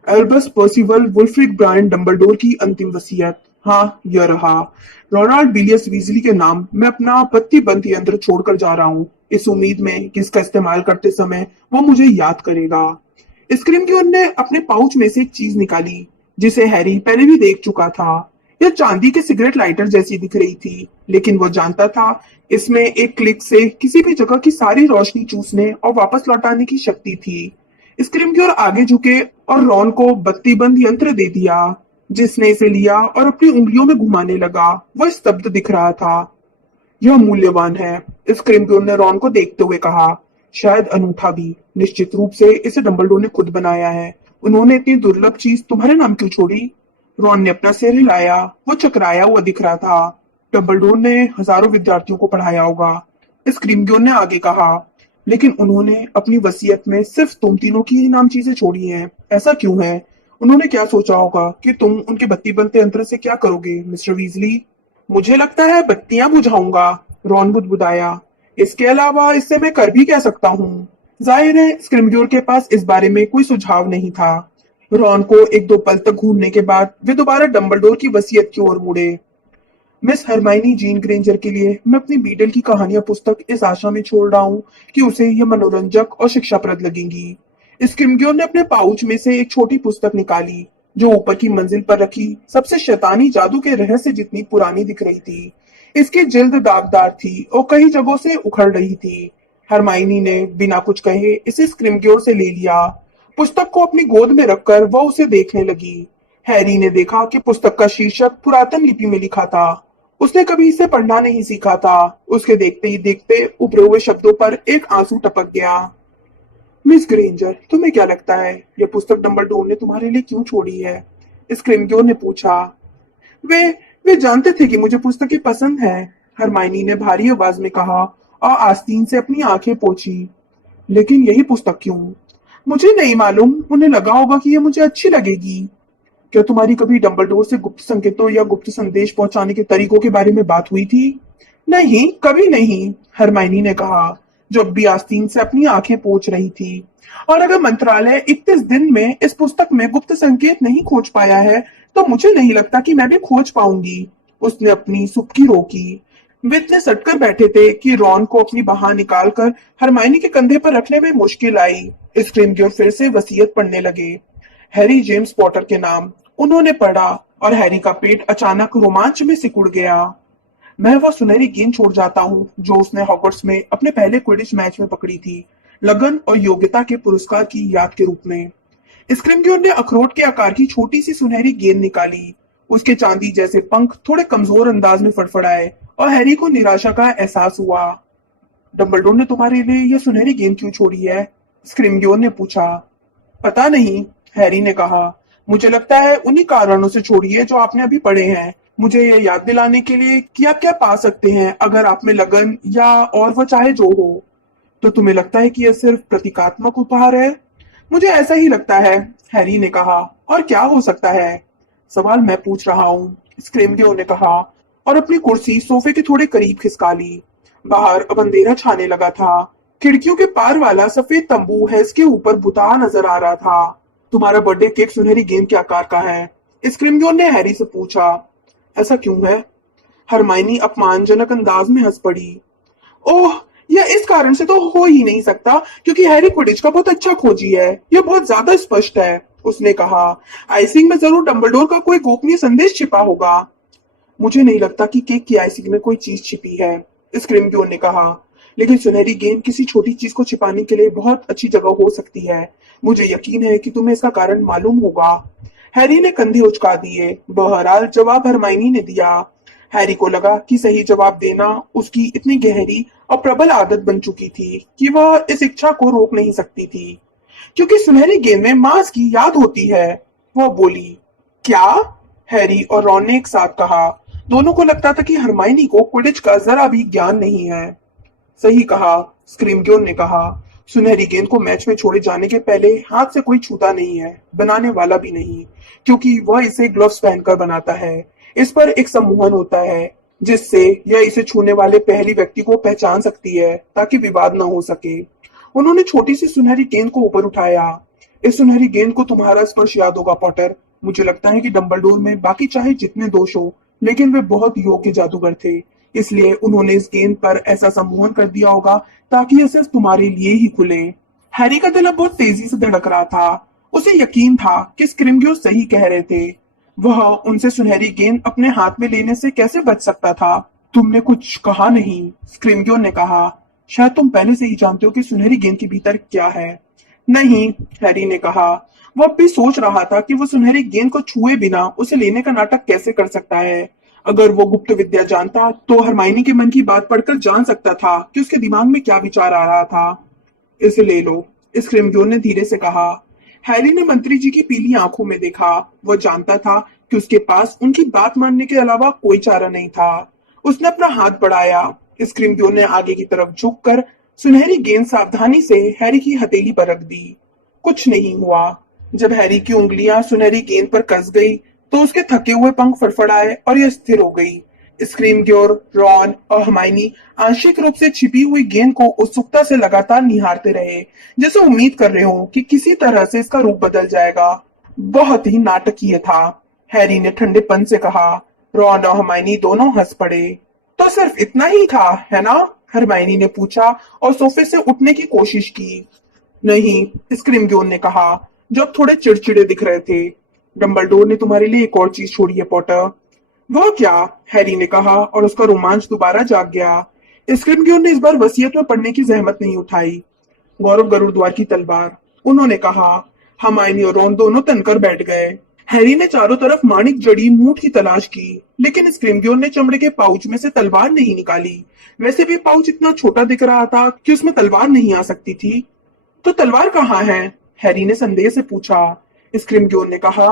एल्बस पर्सिवल वुल्फ्रिड ब्रायन डंबलडोर की अंतिम वसीयत। हाँ, यह रहा। रोनाल्ड बिलियस वीजली के नाम मैं अपना प्रतिबंध यंत्र छोड़कर जा रहा हूँ, इस उम्मीद में कि इसका इस्तेमाल करते समय वो मुझे याद करेगा। स्क्रिम्ग्योर ने अपने पाउच में से एक चीज निकाली जिसे हैरी पहले भी देख चुका था। यह चांदी के सिगरेट लाइटर जैसी दिख रही थी, लेकिन वह जानता था इसमें एक क्लिक से किसी भी जगह की सारी रोशनी चूसने और वापस लौटाने की शक्ति थी। स्क्रिम्ग्योर आगे झुके और रॉन को बत्तीबंद यंत्र दे दिया। जिसने इसे लिया और अपनी उंगलियों में घुमाने लगा, वह स्तब्ध दिख रहा था। यह मूल्यवान है, स्क्रिम्ग्योर ने रॉन को देखते हुए कहा। शायद अनूठा भी। निश्चित रूप से इसे डंबलडोर ने खुद बनाया है। उन्होंने इतनी दुर्लभ चीज तुम्हारे नाम क्यों छोड़ी? रॉन ने अपना सिर हिलाया। वो चकराया हुआ दिख रहा था। डंबलडोर ने हजारों विद्यार्थियों को पढ़ाया होगा, स्क्रिम्ग्योर ने आगे कहा। लेकिन उन्होंने अपनी वसीयत में सिर्फ तुम तीनों की ही नाम चीजें छोड़ी हैं। ऐसा क्यों है? उन्होंने क्या सोचा होगा कि तुम उनके बत्ती बनते यंत्र से क्या करोगे मिस्टर वीजली? मुझे लगता है बत्तियां बुझाऊंगा, रॉन बुदबुदाया। इसके अलावा इससे मैं कर भी क्या सकता हूँ? जाहिर है स्क्रिम्ग्योर के पास इस बारे में कोई सुझाव नहीं था। रॉन को एक दो पल तक घूरने के बाद वे दोबारा डंबलडोर की वसीयत की ओर मुड़े। मिस हरमाइनी जीन ग्रेंजर के लिए मैं अपनी बीडल की कहानियां पुस्तक इस आशा में छोड़ रहा हूँ कि उसे यह मनोरंजक और शिक्षाप्रद लगेंगी। स्क्रिम्ग्योर ने अपने पाउच में से एक छोटी पुस्तक निकाली जो ऊपर की मंजिल पर रखी सबसे शैतानी जादू के रहस्य जितनी पुरानी दिख रही थी। इसकी जिल्द दागदार थी और कई जगहों से उखड़ रही थी। हरमाइनी ने बिना कुछ कहे इसे स्क्रिम्ग्योर से ले लिया। पुस्तक को अपनी गोद में रखकर वह उसे देखने लगी। हैरी ने देखा कि पुस्तक का शीर्षक पुरातन लिपि में लिखा था। उसने कभी इसे पढ़ना नहीं सीखा था। उसके देखते ही देखते उभरे हुए शब्दों पर एक आंसू टपक गया। मिस ग्रेंजर, तुम्हें क्या लगता है यह पुस्तक डंबलडोर ने तुम्हारे लिए क्यों छोड़ी है? स्क्रिम्ग्योर ने पूछा। वे वे जानते थे कि मुझे पुस्तकें पसंद है, हरमाइनी ने भारी आवाज में कहा और आस्तीन से अपनी आंखें पोंछी। लेकिन यही पुस्तक क्यों? मुझे नहीं मालूम, उन्हें लगा होगा कि यह मुझे अच्छी लगेगी। क्या तुम्हारी कभी डंबलडोर से गुप्त संकेतों या गुप्त संदेश पहुंचाने के तरीकों के बारे में बात हुई थी? नहीं, कभी नहीं, हरमाइनी ने कहा, जब भी आस्तीन से अपनी आंखें पोंछ रही थी। और अगर मंत्रालय 31 दिन में इस पुस्तक में गुप्त संकेत नहीं खोज पाया है, तो मुझे नहीं लगता कि मैं भी खोज पाऊंगी। उसने अपनी सुबकी रोकी। वे इतने सटकर बैठे थे कि रॉन को अपनी बाह निकालकर हरमाइनी के कंधे पर रखने में मुश्किल आई। स्क्रिम्ग्योर फिर से वसीयत पढ़ने लगे। हैरी जेम्स पॉटर के नाम। उन्होंने पढ़ा और हैरी का पेट अचानक रोमांच में सिकुड़ गया। मैं वह सुनहरी गेंद छोड़ जाता हूँ जो उसने हॉगवर्ट्स में अपने पहले क्विडिच मैच में पकड़ी थी, लगन और योग्यता के पुरस्कार की याद के रूप में। स्क्रिम्ग्योर ने अखरोट के आकार की छोटी सी सुनहरी गेंद निकाली। उसके चांदी जैसे पंख थोड़े कमजोर अंदाज में फड़फड़ाए और हैरी को निराशा का एहसास हुआ। डंबलडोर ने तुम्हारे लिए यह सुनहरी गेंद क्यों छोड़ी है? स्क्रिम्ग्योर ने पूछा। पता नहीं, हैरी ने कहा। मुझे लगता है उन्हीं कारणों से छोड़ी है जो आपने अभी पढ़े हैं। मुझे यह याद दिलाने के लिए कि आप क्या पा सकते हैं अगर आप में लगन या और वह चाहे जो हो। तो तुम्हें लगता है कि यह सिर्फ प्रतीकात्मक उपहार है? मुझे ऐसा ही लगता है, हैरी ने कहा। और क्या हो सकता है? सवाल मैं पूछ रहा हूँ, स्क्रिम्ग्योर ने कहा और अपनी कुर्सी सोफे के थोड़े करीब खिसका ली। बाहर अब अंधेरा छाने लगा था। खिड़कियों के पार वाला सफेद तंबू हैज के ऊपर बुता नजर आ रहा था। तुम्हारा बर्थडे केक सुनहरी गेंद के आकार का है, स्क्रिम्ग्योर ने हैरी से पूछा। ऐसा क्यों है? हरमाइनी अपमानजनक अंदाज में हंस पड़ी। ओह, यह इस कारण से तो हो ही नहीं सकता क्योंकि हैरी क्विडिच का बहुत अच्छा खोजी है। यह बहुत ज्यादा स्पष्ट है, उसने कहा। आइसिंग में जरूर डंबलडोर का कोई गोपनीय संदेश छिपा होगा। मुझे नहीं लगता कि केक की आइसिंग में कोई चीज छिपी है, स्क्रिम्ग्योर ने कहा। लेकिन सुनहरी गेंद किसी छोटी चीज को छिपाने के लिए बहुत अच्छी जगह हो सकती है। मुझे यकीन है कि तुम्हें इसका कारण मालूम होगा। हैरी ने कंधे उचका दिए। बहरहाल जवाब हरमाइनी ने दिया। हैरी को लगा कि सही जवाब देना उसकी इतनी गहरी और प्रबल आदत बन चुकी थी कि वह इस इच्छा को रोक नहीं सकती थी। क्योंकि सुनहरी गेंद में मांस की याद होती है, वह बोली। क्या? हैरी और रॉन ने एक साथ कहा। दोनों को लगता था कि हरमाइनी को क्विडिच का जरा भी ज्ञान नहीं है। सही कहा, स्क्रिम्ग्योर ने कहा। सुनहरी गेंद को मैच में छोड़े जाने के पहले हाथ से कोई छूता नहीं है, बनाने वाला भी नहीं, क्योंकि वह इसे ग्लव्स पहनकर बनाता है। इस पर एक सम्मोहन होता है जिससे यह इसे छूने वाले पहली व्यक्ति को पहचान सकती है ताकि विवाद न हो सके। उन्होंने छोटी सी सुनहरी गेंद को ऊपर उठाया। इस सुनहरी गेंद को तुम्हारा स्पर्श याद होगा पॉटर। मुझे लगता है कि डंबलडोर में बाकी चाहे जितने दोष हो, लेकिन वे बहुत योग्य जादूगर थे, इसलिए उन्होंने इस गेंद पर ऐसा सम्मोहन कर दिया होगा ताकि यह सिर्फ तुम्हारे लिए ही खुले। हैरी का दिल अब बहुत तेजी से धड़क रहा था। उसे यकीन था कि स्क्रिम्ग्योर सही कह रहे थे। वह उनसे सुनहरी गेंद अपने हाथ में लेने से कैसे बच सकता था। तुमने कुछ कहा नहीं, स्क्रिम्ग्योर ने कहा। शायद तुम पहले से ही जानते हो कि सुनहरी गेंद के भीतर क्या है। नहीं, हैरी ने कहा। वह अब भी सोच रहा था कि वो सुनहरी गेंद को छुए बिना उसे लेने का नाटक कैसे कर सकता है। अगर वो गुप्त विद्या जानता तो हरमाइनी के मन की बात पढ़कर जान सकता था कि उसके दिमाग में क्या विचार आ रहा था। इसे ले लो, स्क्रिम्ग्योर ने धीरे से कहा। हैरी ने मंत्री जी की पीली आंखों में देखा। वह जानता था कि उसके पास उनकी बात मानने के अलावा कोई चारा नहीं था। उसने अपना हाथ बढ़ाया। स्क्रिम्ग्योर ने आगे की तरफ झुककर सुनहरी गेंद सावधानी से हैरी की हथेली पर रख दी। कुछ नहीं हुआ। जब हैरी की उंगलियां सुनहरी गेंद पर कस गई तो उसके थके हुए पंख फड़फड़ाए और यह स्थिर हो गई। स्क्रीमग्योर, रॉन और हर्माइनी आंशिक रूप से छिपी हुई गेंद को उत्सुकता से लगातार निहारते रहे, जैसे उम्मीद कर रहे हो कि किसी तरह से इसका रूप बदल जाएगा। बहुत ही नाटकीय था, हैरी ने ठंडेपन से कहा। रॉन और हर्माइनी दोनों हंस पड़े। तो सिर्फ इतना ही था, है ना? हर्माइनी ने पूछा और सोफे से उठने की कोशिश की। नहीं, स्क्रिम्ग्योर ने कहा, जो अब थोड़े चिड़चिड़े दिख रहे थे। डंबलडोर ने तुम्हारे लिए एक और चीज छोड़ी है पॉटर। वह क्या? हैरी ने कहा और उसका रोमांच दोबारा जाग गया। स्क्रिम्ग्योर ने इस बार वसीयत में पढ़ने की जहमत नहीं उठाई। गौरव गरुड़द्वार की तलवार, उन्होंने कहा। हर्माइनी और रॉन दोनों तनकर बैठ गए। हैरी ने चारों तरफ माणिक जड़ी मूठ की तलाश की, लेकिन स्क्रिम्ग्योर ने चमड़े के पाउच में से तलवार नहीं निकाली। वैसे भी पाउच इतना छोटा दिख रहा था कि उसमें तलवार नहीं आ सकती थी। तो तलवार कहाँ है? हैरी ने संदेह से पूछा। स्क्रिम्ग्योर ने कहा,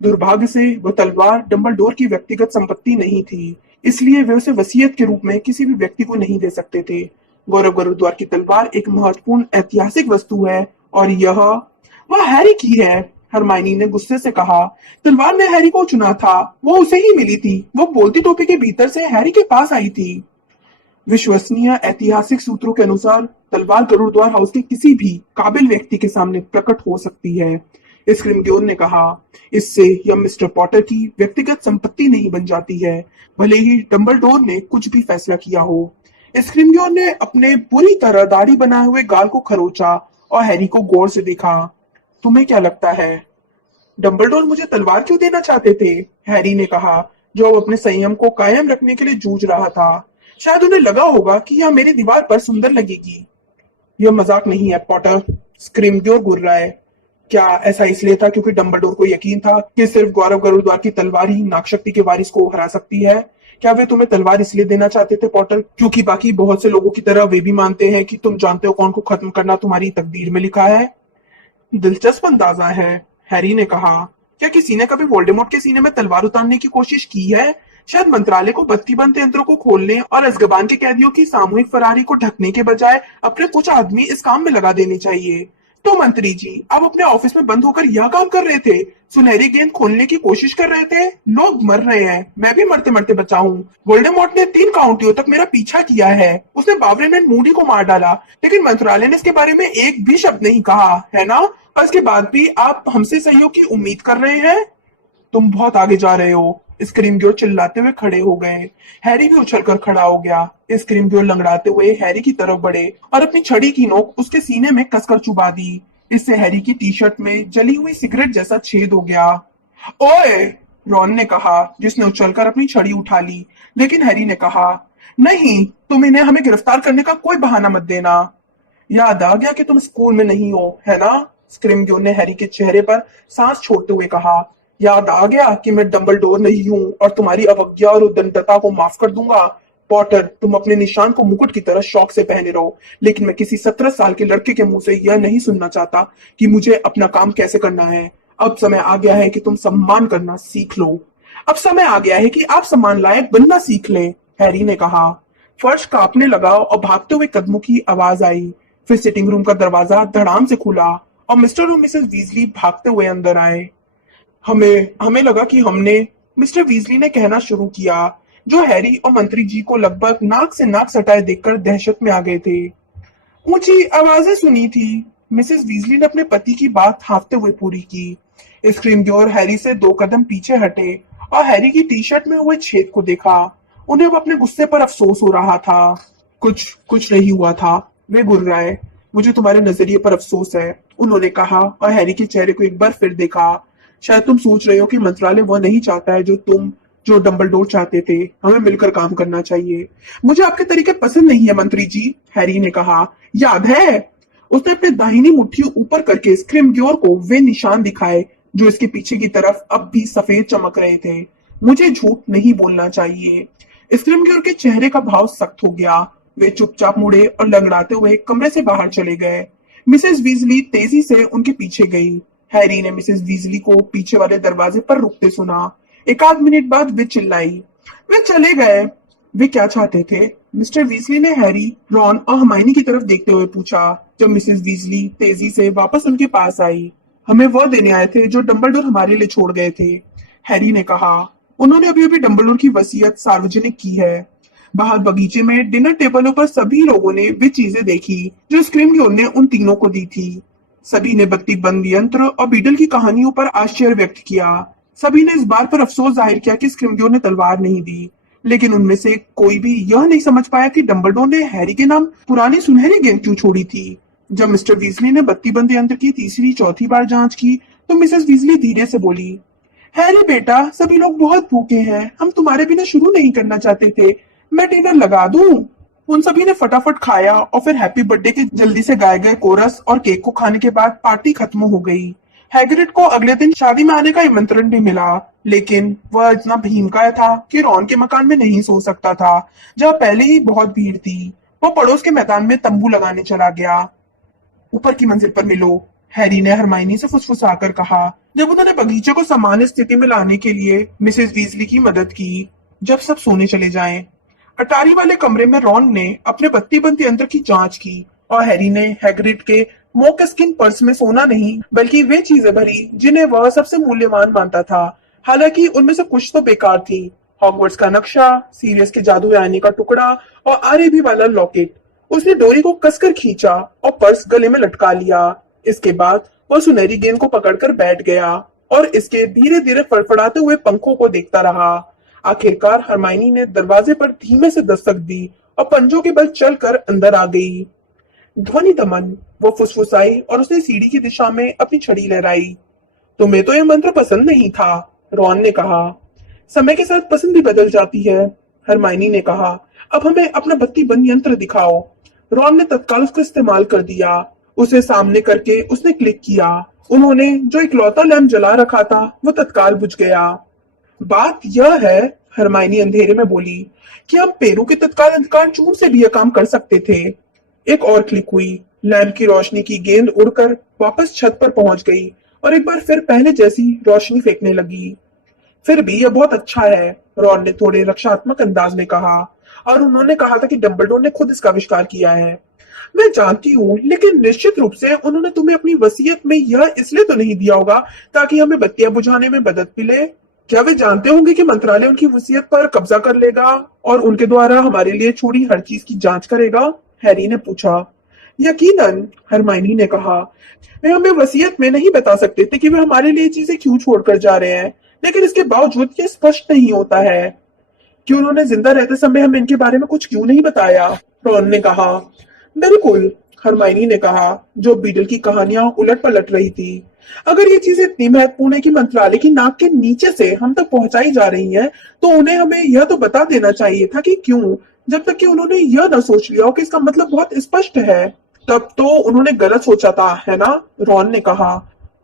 दुर्भाग्य से वह तलवार डंबलडोर की व्यक्तिगत संपत्ति नहीं थी, इसलिए वे उसे वसीयत के रूप में किसी भी व्यक्ति को नहीं दे सकते थे। गौरव गरुद्वार की तलवार एक महत्वपूर्ण ऐतिहासिक वस्तु है और यह वह हैरी की है, हरमाइनी ने गुस्से से कहा। तलवार ने हैरी को चुना था, वो उसे ही मिली थी। वो बोलती टोपी के भीतर से हैरी के पास आई थी। विश्वसनीय ऐतिहासिक सूत्रों के अनुसार तलवार गरुड़द्वार हाउस के किसी भी काबिल व्यक्ति के सामने प्रकट हो सकती है, स्क्रिम्ग्योर ने कहा। इससे यह मिस्टर पॉटर की व्यक्तिगत संपत्ति नहीं बन जाती है, भले ही डंबलडोर ने कुछ भी फैसला किया हो। स्क्रिम्ग्योर ने अपने पूरी तरह दाढ़ी बनाए हुए गाल को खरोचा और हैरी को गौर से देखा। तुम्हें क्या लगता है? डंबलडोर मुझे तलवार क्यों देना चाहते थे? हैरी ने कहा, जो अब अपने संयम को कायम रखने के लिए जूझ रहा था। शायद उन्हें लगा होगा कि यह मेरी दीवार पर सुंदर लगेगी। यह मजाक नहीं है पॉटर, स्क्रिम्ग्योर घूर रहा है। क्या ऐसा इसलिए था क्योंकि डंबलडोर को यकीन था कि सिर्फ गौरव गरुड़द्वार की तलवार ही नागशक्ति के वारिस को हरा सकती है? क्या वे तुम्हें तलवार इसलिए देना चाहते थे पॉटर क्योंकि बाकी बहुत से लोगों की तरह वे भी मानते हैं कि तुम जानते हो कौन को खत्म करना तुम्हारी तकदीर में लिखा है? दिलचस्प अंदाजा है, हैरी ने कहा। क्या किसी ने कभी वोल्डेमॉर्ट के सीने में तलवार उतारने की कोशिश की है? शायद मंत्रालय को बत्ती बंद यंत्रों को खोलने और अजगबान के कैदियों की सामूहिक फरारी को ढकने के बजाय अपने कुछ आदमी इस काम में लगा देने चाहिए। तो मंत्री जी, आप अपने ऑफिस में बंद होकर यह काम कर रहे थे, सुनहरी गेंद खोलने की कोशिश कर रहे थे। लोग मर रहे हैं, मैं भी मरते मरते बचा हूँ। वोल्डेमॉर्ट ने 3 काउंटियों तक मेरा पीछा किया है। उसने बावरिन एंड मूडी को मार डाला, लेकिन मंत्रालय ने इसके बारे में एक भी शब्द नहीं कहा, है ना? और इसके बाद भी आप हमसे सहयोग की उम्मीद कर रहे हैं? तुम बहुत आगे जा रहे हो, स्क्रिम्ग्योर चिल्लाते हुए खड़े हो गए। हैरी भी उछलकर खड़ा हो गया। स्क्रिम्ग्योर लंगड़ाते हुए हैरी की तरफ बढ़े और अपनी छड़ी की नोक उसके सीने में कसकर चुभा दी। इससे हैरी की टी शर्ट में जली हुई सिगरेट जैसा छेद हो गया। ओए, रॉन ने कहा, जिसने उछलकर अपनी छड़ी उठा ली। लेकिन हैरी ने कहा, नहीं, तुम इन्हें हमें गिरफ्तार करने का कोई बहाना मत देना। याद आ गया कि तुम स्कूल में नहीं हो, है ना? स्क्रिम्ग्योर ने हैरी के चेहरे पर सांस छोड़ते हुए कहा। याद आ गया कि मैं डंबलडोर नहीं हूँ और तुम्हारी अवज्ञा और उद्दंडता को माफ कर दूंगा। पॉटर, तुम अपने निशान को मुकुट की तरह शौक से पहने रहो, लेकिन मैं किसी 17 साल के लड़के के मुंह से यह नहीं सुनना चाहता कि मुझे अपना काम कैसे करना है। अब समय आ गया है कि तुम सम्मान करना सीख लो। अब समय आ गया है कि आप सम्मान लायक बनना सीख लें, हैरी ने कहा। फर्श कांपने लगा और भागते हुए कदमों की आवाज आई। फिर सिटिंग रूम का दरवाजा धड़ाम से खुला और मिस्टर और मिसेस वीजली भागते हुए अंदर आए। हमें हमें लगा कि हमने, मिस्टर वीजली ने कहना शुरू किया, जो हैरी और मंत्री जी को लगभग नाक से नाक सटाए देखकर दहशत में आ गए थे। ऊंची आवाजें सुनी थी। मिसेस वीजली ने अपने पति की बात हाँफते हुए पूरी की। स्क्रीमग्योर हैरी से 2 कदम पीछे हटे और हैरी की टी शर्ट में हुए छेद को देखा। उन्हें अब अपने गुस्से पर अफसोस हो रहा था। कुछ कुछ नहीं हुआ था, वे गुर्राए। मुझे तुम्हारे नजरिए पर अफसोस है, उन्होंने कहा और हैरी के चेहरे को एक बार फिर देखा। शायद तुम सोच रहे हो कि मंत्रालय वह नहीं चाहता है जो डंबलडोर चाहते थे। हमें मिलकर काम करना चाहिए। मुझे आपके तरीके पसंद नहीं है मंत्री जी, हैरी ने कहा। याद है? उसने अपने दाहिनी मुट्ठी ऊपर करके स्क्रिमग्योर को वे निशान दिखाए जो इसके पीछे की तरफ अब भी सफेद चमक रहे थे। मुझे झूठ नहीं बोलना चाहिए। स्क्रिमग्योर के चेहरे का भाव सख्त हो गया। वे चुपचाप मुड़े और लंगड़ाते हुए कमरे से बाहर चले गए। मिसेस वीजली तेजी से उनके पीछे गई। हैरी ने मिसेस वीजली को पीछे वाले दरवाजे पर रुकते सुना। 1 आध मिनट बाद वे चिल्लाई, वे चले गए। वे क्या चाहते थे? मिस्टर वीजली ने हैरी, रॉन और हर्माइनी की तरफ देखते हुए पूछा। जब मिसेस वीजली तेजी से वापस उनके पास आई, हमें वह देने आए थे जो डंबलडोर हमारे लिए छोड़ गए थे, हैरी ने कहा। उन्होंने अभी अभी डंबलडोर की वसीयत सार्वजनिक की है। बाहर बगीचे में डिनर टेबलों पर सभी लोगों ने वे चीजें देखी जो स्क्रीमग्योर ने उन तीनों को दी थी। सभी ने बत्ती बंद यंत्र और बीडल की कहानियों पर आश्चर्य व्यक्त किया। सभी ने इस बात पर अफसोस जाहिर किया कि स्क्रिमग्योर ने तलवार नहीं दी। लेकिन उनमें से कोई भी यह नहीं समझ पाया कि डंबलडोर ने हैरी के नाम पुरानी सुनहरी गेंद क्यों छोड़ी थी। जब मिस्टर वीजली ने बत्ती बंद यंत्र की तीसरी चौथी बार जांच की तो मिसेस वीजली धीरे से बोली, हैरी बेटा, सभी लोग बहुत भूखे हैं। हम तुम्हारे बिना शुरू नहीं करना चाहते थे। मैं डिनर लगा दूं? उन सभी ने फटाफट खाया और फिर हैप्पी बर्थडे के जल्दी से गाए गए कोरस और केक को खाने के बाद पार्टी खत्म हो गई। हैग्रिड को अगले दिन शादी में आने का आमंत्रण भी मिला, लेकिन वह इतना भीमकाय था कि रॉन के मकान में नहीं सो सकता था, जहाँ पहले ही बहुत भीड़ थी। वो पड़ोस के मैदान में तंबू लगाने चला गया। ऊपर की मंजिल पर मिलो, हैरी ने हरमाइनी से फुसफुसाकर कहा जब उन्होंने बगीचे को सामान्य स्थिति में लाने के लिए मिसेस वीजली की मदद की। जब सब सोने चले जाएं, अटारी वाले कमरे में रॉन ने अपने बत्ती बंद यंत्र की जांच की और हैरी ने हैग्रिड के मोकस्किन पर्स में सोना नहीं बल्कि वे चीजें भरी जिन्हें वह सबसे मूल्यवान मानता था। हालांकि उनमें से कुछ तो बेकार थी। हॉगवर्ट्स का नक्शा, सीरियस के जादूयानी का टुकड़ा और आरएबी वाला लॉकेट। उसने डोरी को कसकर खींचा और पर्स गले में लटका लिया। इसके बाद वह सुनहरी गेंद को पकड़कर बैठ गया और इसके धीरे धीरे फड़फड़ाते हुए पंखों को देखता रहा। आखिरकार हरमाइनी ने दरवाजे पर धीमे से दस्तक दी और पंजों के बल चलकर अंदर आ गई। ध्वनि दमन, वो फुसफुसाई और उसने सीढ़ी की दिशा में अपनी छड़ी लहराई। तुम्हें तो यह मंत्र पसंद नहीं था, रॉन ने कहा। समय के साथ पसंद भी बदल जाती है, हरमाइनी ने कहा। अब हमें अपना बत्ती बंद यंत्र दिखाओ। रॉन ने तत्काल उसका इस्तेमाल कर दिया। उसे सामने करके उसने क्लिक किया। उन्होंने जो इकलौता लैंप जला रखा था वो तत्काल बुझ गया। बात यह है, हरमाइनी अंधेरे में बोली, कि हम पेरू के तत्काल अंधकार चूर्ण से भी यह काम कर सकते थे। एक और क्लिक हुई। लैंप की रोशनी की गेंद उड़कर वापस छत पर पहुंच गई और एक बार फिर पहले जैसी रोशनी फेंकने लगी। फिर भी यह बहुत अच्छा है, रॉन ने थोड़े रक्षात्मक अंदाज में कहा। और उन्होंने कहा था कि डंबलडोर ने खुद इसका आविष्कार किया है। मैं जानती हूँ, लेकिन निश्चित रूप से उन्होंने तुम्हें अपनी वसीयत में यह इसलिए तो नहीं दिया होगा ताकि हमें बत्तियां बुझाने में मदद मिले। क्या वे जानते होंगे कि मंत्रालय उनकी वसीयत पर कब्जा कर लेगा और उनके द्वारा हमारे लिए छोड़ी हर चीज की जांच करेगा? हैरी ने पूछा। यकीनन, हरमाइनी ने कहा। वे हमें वसीयत में नहीं बता सकते थे कि वे हमारे लिए चीजें क्यों छोड़कर जा रहे हैं, लेकिन इसके बावजूद ये स्पष्ट नहीं होता है कि उन्होंने जिंदा रहते समय हमें इनके बारे में कुछ क्यों नहीं बताया, रॉन ने कहा। बिल्कुल, हरमाइनी ने कहा, जो बीडल की कहानियां उलट पलट रही थी। अगर ये चीजें इतनी महत्वपूर्ण है कि मंत्रालय की नाक के नीचे से हम तक पहुंचाई जा रही हैं, तो उन्हें हमें यह तो बता देना चाहिए था कि क्यों, जब तक कि उन्होंने यह न सोच लिया हो कि इसका मतलब बहुत स्पष्ट है। तब तो उन्होंने गलत सोचा था, है ना? रॉन ने कहा।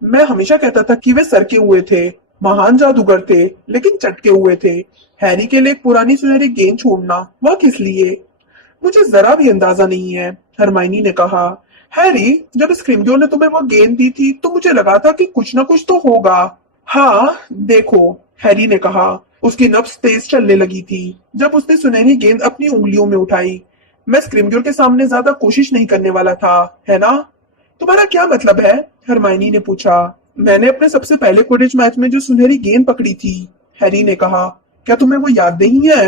मैं हमेशा कहता था कि वे सरके हुए थे, महान जादूगर थे, लेकिन चटके हुए थे। हैरी के लिए एक पुरानी सुनहरी गेंद छोड़ना, वह किस लिए? मुझे जरा भी अंदाजा नहीं है, हरमाइनी ने कहा। हैरी, जब स्क्रिमग्योर ने तुम्हें वो गेंद दी थी तो मुझे लगा था कि कुछ ना कुछ तो होगा। हाँ, देखो, हैरी ने कहा। उसकी नब्ज तेज चलने लगी थी जब उसने सुनहरी गेंद अपनी उंगलियों में उठाई। मैं स्क्रिम्योर के सामने ज्यादा कोशिश नहीं करने वाला था, है ना? तुम्हारा क्या मतलब है? हरमाइनी ने पूछा। मैंने अपने सबसे पहले क्विडिच मैच में जो सुनहरी गेंद पकड़ी थी, हैरी ने कहा। क्या तुम्हें वो याद नहीं है?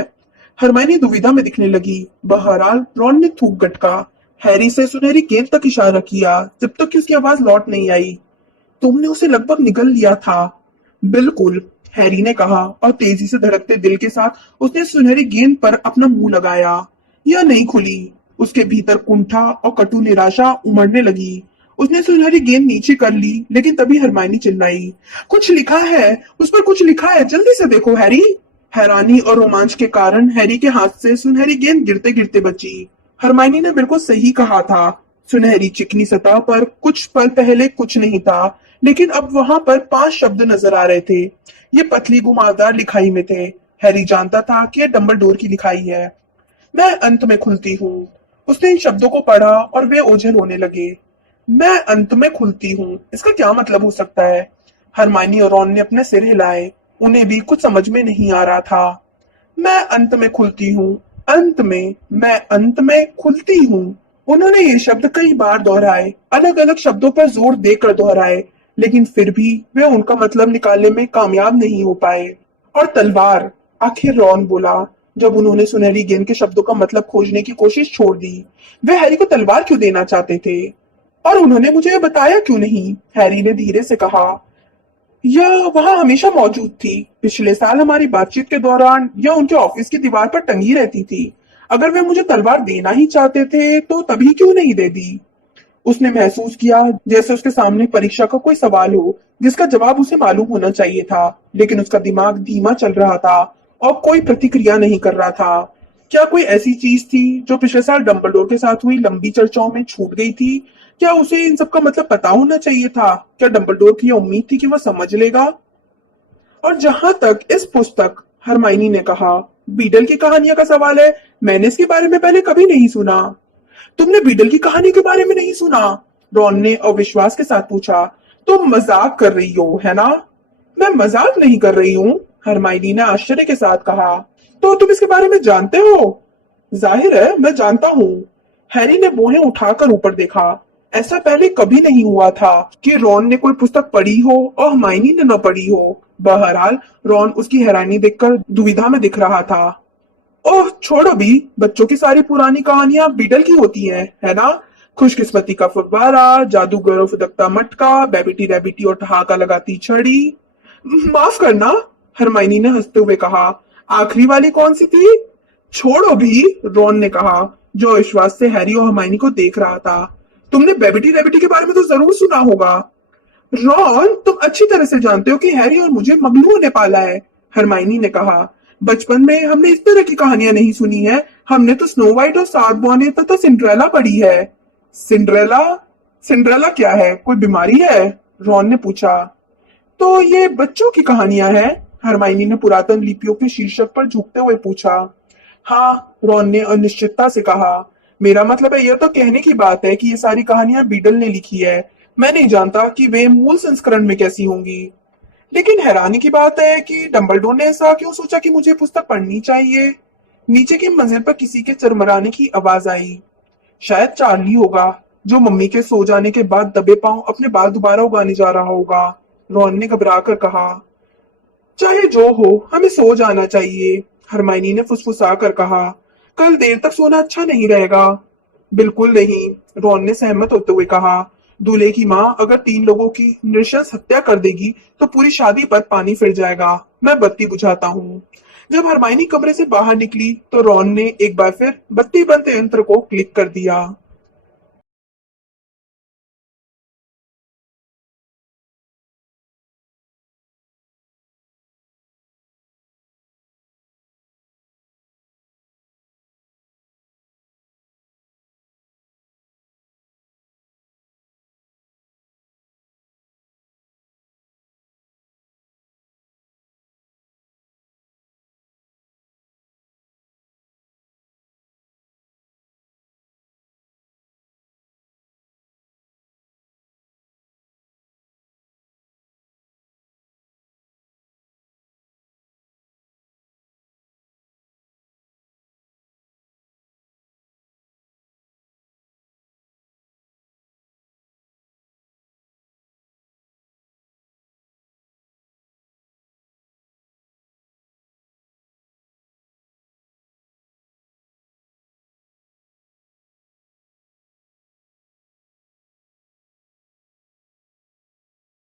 हरमाइनी दुविधा में दिखने लगी। बहरहाल रॉन ने थूक गटका। हैरी से सुनहरी गेंद तक इशारा किया जब तक कि उसकी आवाज लौट नहीं आई। तुमने उसे लगभग निगल लिया था। बिल्कुल, हैरी ने कहा और तेजी से धड़कते दिल के साथ उसने सुनहरी गेंद पर अपना मुंह लगाया। यह नहीं खुली। उसके भीतर कुंठा और कटु निराशा उमड़ने लगी। उसने सुनहरी गेंद नीचे कर ली, लेकिन तभी हरमाइनी चिल्लाई, कुछ लिखा है, उस पर कुछ लिखा है, जल्दी से देखो हैरी। हैरानी और रोमांच के कारण हैरी के हाथ से सुनहरी गेंद गिरते गिरते बची। हरमाइनी ने बिल्कुल सही कहा था। सुनहरी चिकनी सतह पर कुछ पल पहले कुछ नहीं था, लेकिन अब वहां पर 5 शब्द नजर आ रहे थे। ये पतली घुमावदार लिखाई में थे। हैरी जानता था कि यह डंबलडोर की लिखाई है। मैं अंत में खुलती हूँ। उसने इन शब्दों को पढ़ा और वे ओझल होने लगे। मैं अंत में खुलती हूँ, इसका क्या मतलब हो सकता है? हरमाइनी और रॉन ने अपने सिर हिलाए। उन्हें भी कुछ समझ में नहीं आ रहा था। मैं अंत में खुलती हूँ, अंत में, मैं अंत में खुलती हूँ। उन्होंने ये शब्द कई बार दोहराए, अलग अलग शब्दों पर जोर देकर दोहराए, लेकिन फिर भी वे उनका मतलब निकालने में कामयाब नहीं हो पाए। और तलवार, आखिर रॉन बोला, जब उन्होंने सुनहरी गेंद के शब्दों का मतलब खोजने की कोशिश छोड़ दी। वे हैरी को तलवार क्यों देना चाहते थे? और उन्होंने मुझे यह बताया क्यों नहीं? हैरी ने धीरे से कहा। यह वहां हमेशा मौजूद थी। पिछले साल हमारी बातचीत के दौरान यह उनके ऑफिस की दीवार पर टंगी रहती थी। अगर वे मुझे तलवार देना ही चाहते थे तो तभी क्यों नहीं दे दी? उसने महसूस किया जैसे उसके सामने परीक्षा का कोई सवाल हो जिसका जवाब उसे मालूम होना चाहिए था, लेकिन उसका दिमाग धीमा चल रहा था और कोई प्रतिक्रिया नहीं कर रहा था। क्या कोई ऐसी चीज थी जो पिछले साल डंबलडोर के साथ हुई लंबी चर्चाओं में छूट गई थी? क्या उसे इन सब का मतलब पता होना चाहिए था? क्या डंबलडोर की यह उम्मीद थी कि वह समझ लेगा? और जहां तक इस पुस्तक, हरमाइनी ने कहा, बीडल की कहानियां का सवाल है, मैंने इसके बारे में पहले कभी नहीं सुना। तुमने बीडल की कहानी के बारे में नहीं सुना? रॉन ने अविश्वास के साथ पूछा। तुम मजाक कर रही हो, है ना? मैं मजाक नहीं कर रही हूँ, हरमाइनी ने आश्चर्य के साथ कहा। तो तुम इसके बारे में जानते हो? जाहिर है मैं जानता हूँ। हैरी ने बोहें उठाकर ऊपर देखा। ऐसा पहले कभी नहीं हुआ था कि रॉन ने कोई पुस्तक पढ़ी हो और हरमाइनी ने न पढ़ी हो। बहरहाल रॉन उसकी हैरानी देखकर दुविधा में दिख रहा था। ओह छोड़ो भी, बच्चों की सारी पुरानी कहानियां बीडल की होती हैं, है ना? खुशकिस्मती का फव्वारा, जादूगर फुदकता मटका, बैबिटी रैबिटी और ठहाका लगाती छड़ी। माफ करना, हरमाइनी ने हंसते हुए कहा। आखिरी वाली कौन सी थी? छोड़ो भी, रॉन ने कहा, जो विश्वास से हैरी और हरमाइनी को देख रहा था। तुमने बैबिटी रैबिटी के बारे में तो जरूर सुना होगा। रॉन, तुम अच्छी तरह से जानते हो कि हैरी और मुझे मगलुओं ने पाला है, हरमाइनी ने कहा। बचपन में हमने इस तरह की कहानियां नहीं सुनी है। हमने तो स्नो व्हाइट और 7 बौने तथा सिंड्रेला पढ़ी है। सिंड्रेला? सिंड्रेला क्या है, कोई बीमारी है? रॉन ने पूछा। तो ये बच्चों की कहानियां हैं? हरमाइनी ने पुरातन लिपियों के शीर्षक पर झुकते हुए पूछा। हाँ, रॉन ने अनिश्चितता से कहा। मेरा मतलब है, यह तो कहने की बात है कि ये सारी कहानियां बीडल ने लिखी है। मैं नहीं जानता कि वे मूल संस्करण में कैसी होंगी। लेकिन हैरानी की बात है कि डंबलडोर ने ऐसा क्यों सोचा कि मुझे पुस्तक पढ़नी चाहिए? नीचे की मंजिल पर किसी के चरमराने की आवाज आई। शायद चार्ली होगा, जो मम्मी के सो जाने के बाद दबे पांव अपने बाल दोबारा उगाने जा रहा होगा, रॉन ने घबरा कर कहा। चाहे जो हो, हमें सो जाना चाहिए, हरमाइनी ने फुसफुसा कर कहा। कल देर तक सोना अच्छा नहीं रहेगा। बिल्कुल नहीं, रॉन ने सहमत होते हुए कहा। दूल्हे की माँ अगर 3 लोगों की नृशंस हत्या कर देगी तो पूरी शादी पर पानी फिर जाएगा। मैं बत्ती बुझाता हूँ। जब हरमाइनी कमरे से बाहर निकली तो रॉन ने एक बार फिर बत्ती बंद यंत्र को क्लिक कर दिया।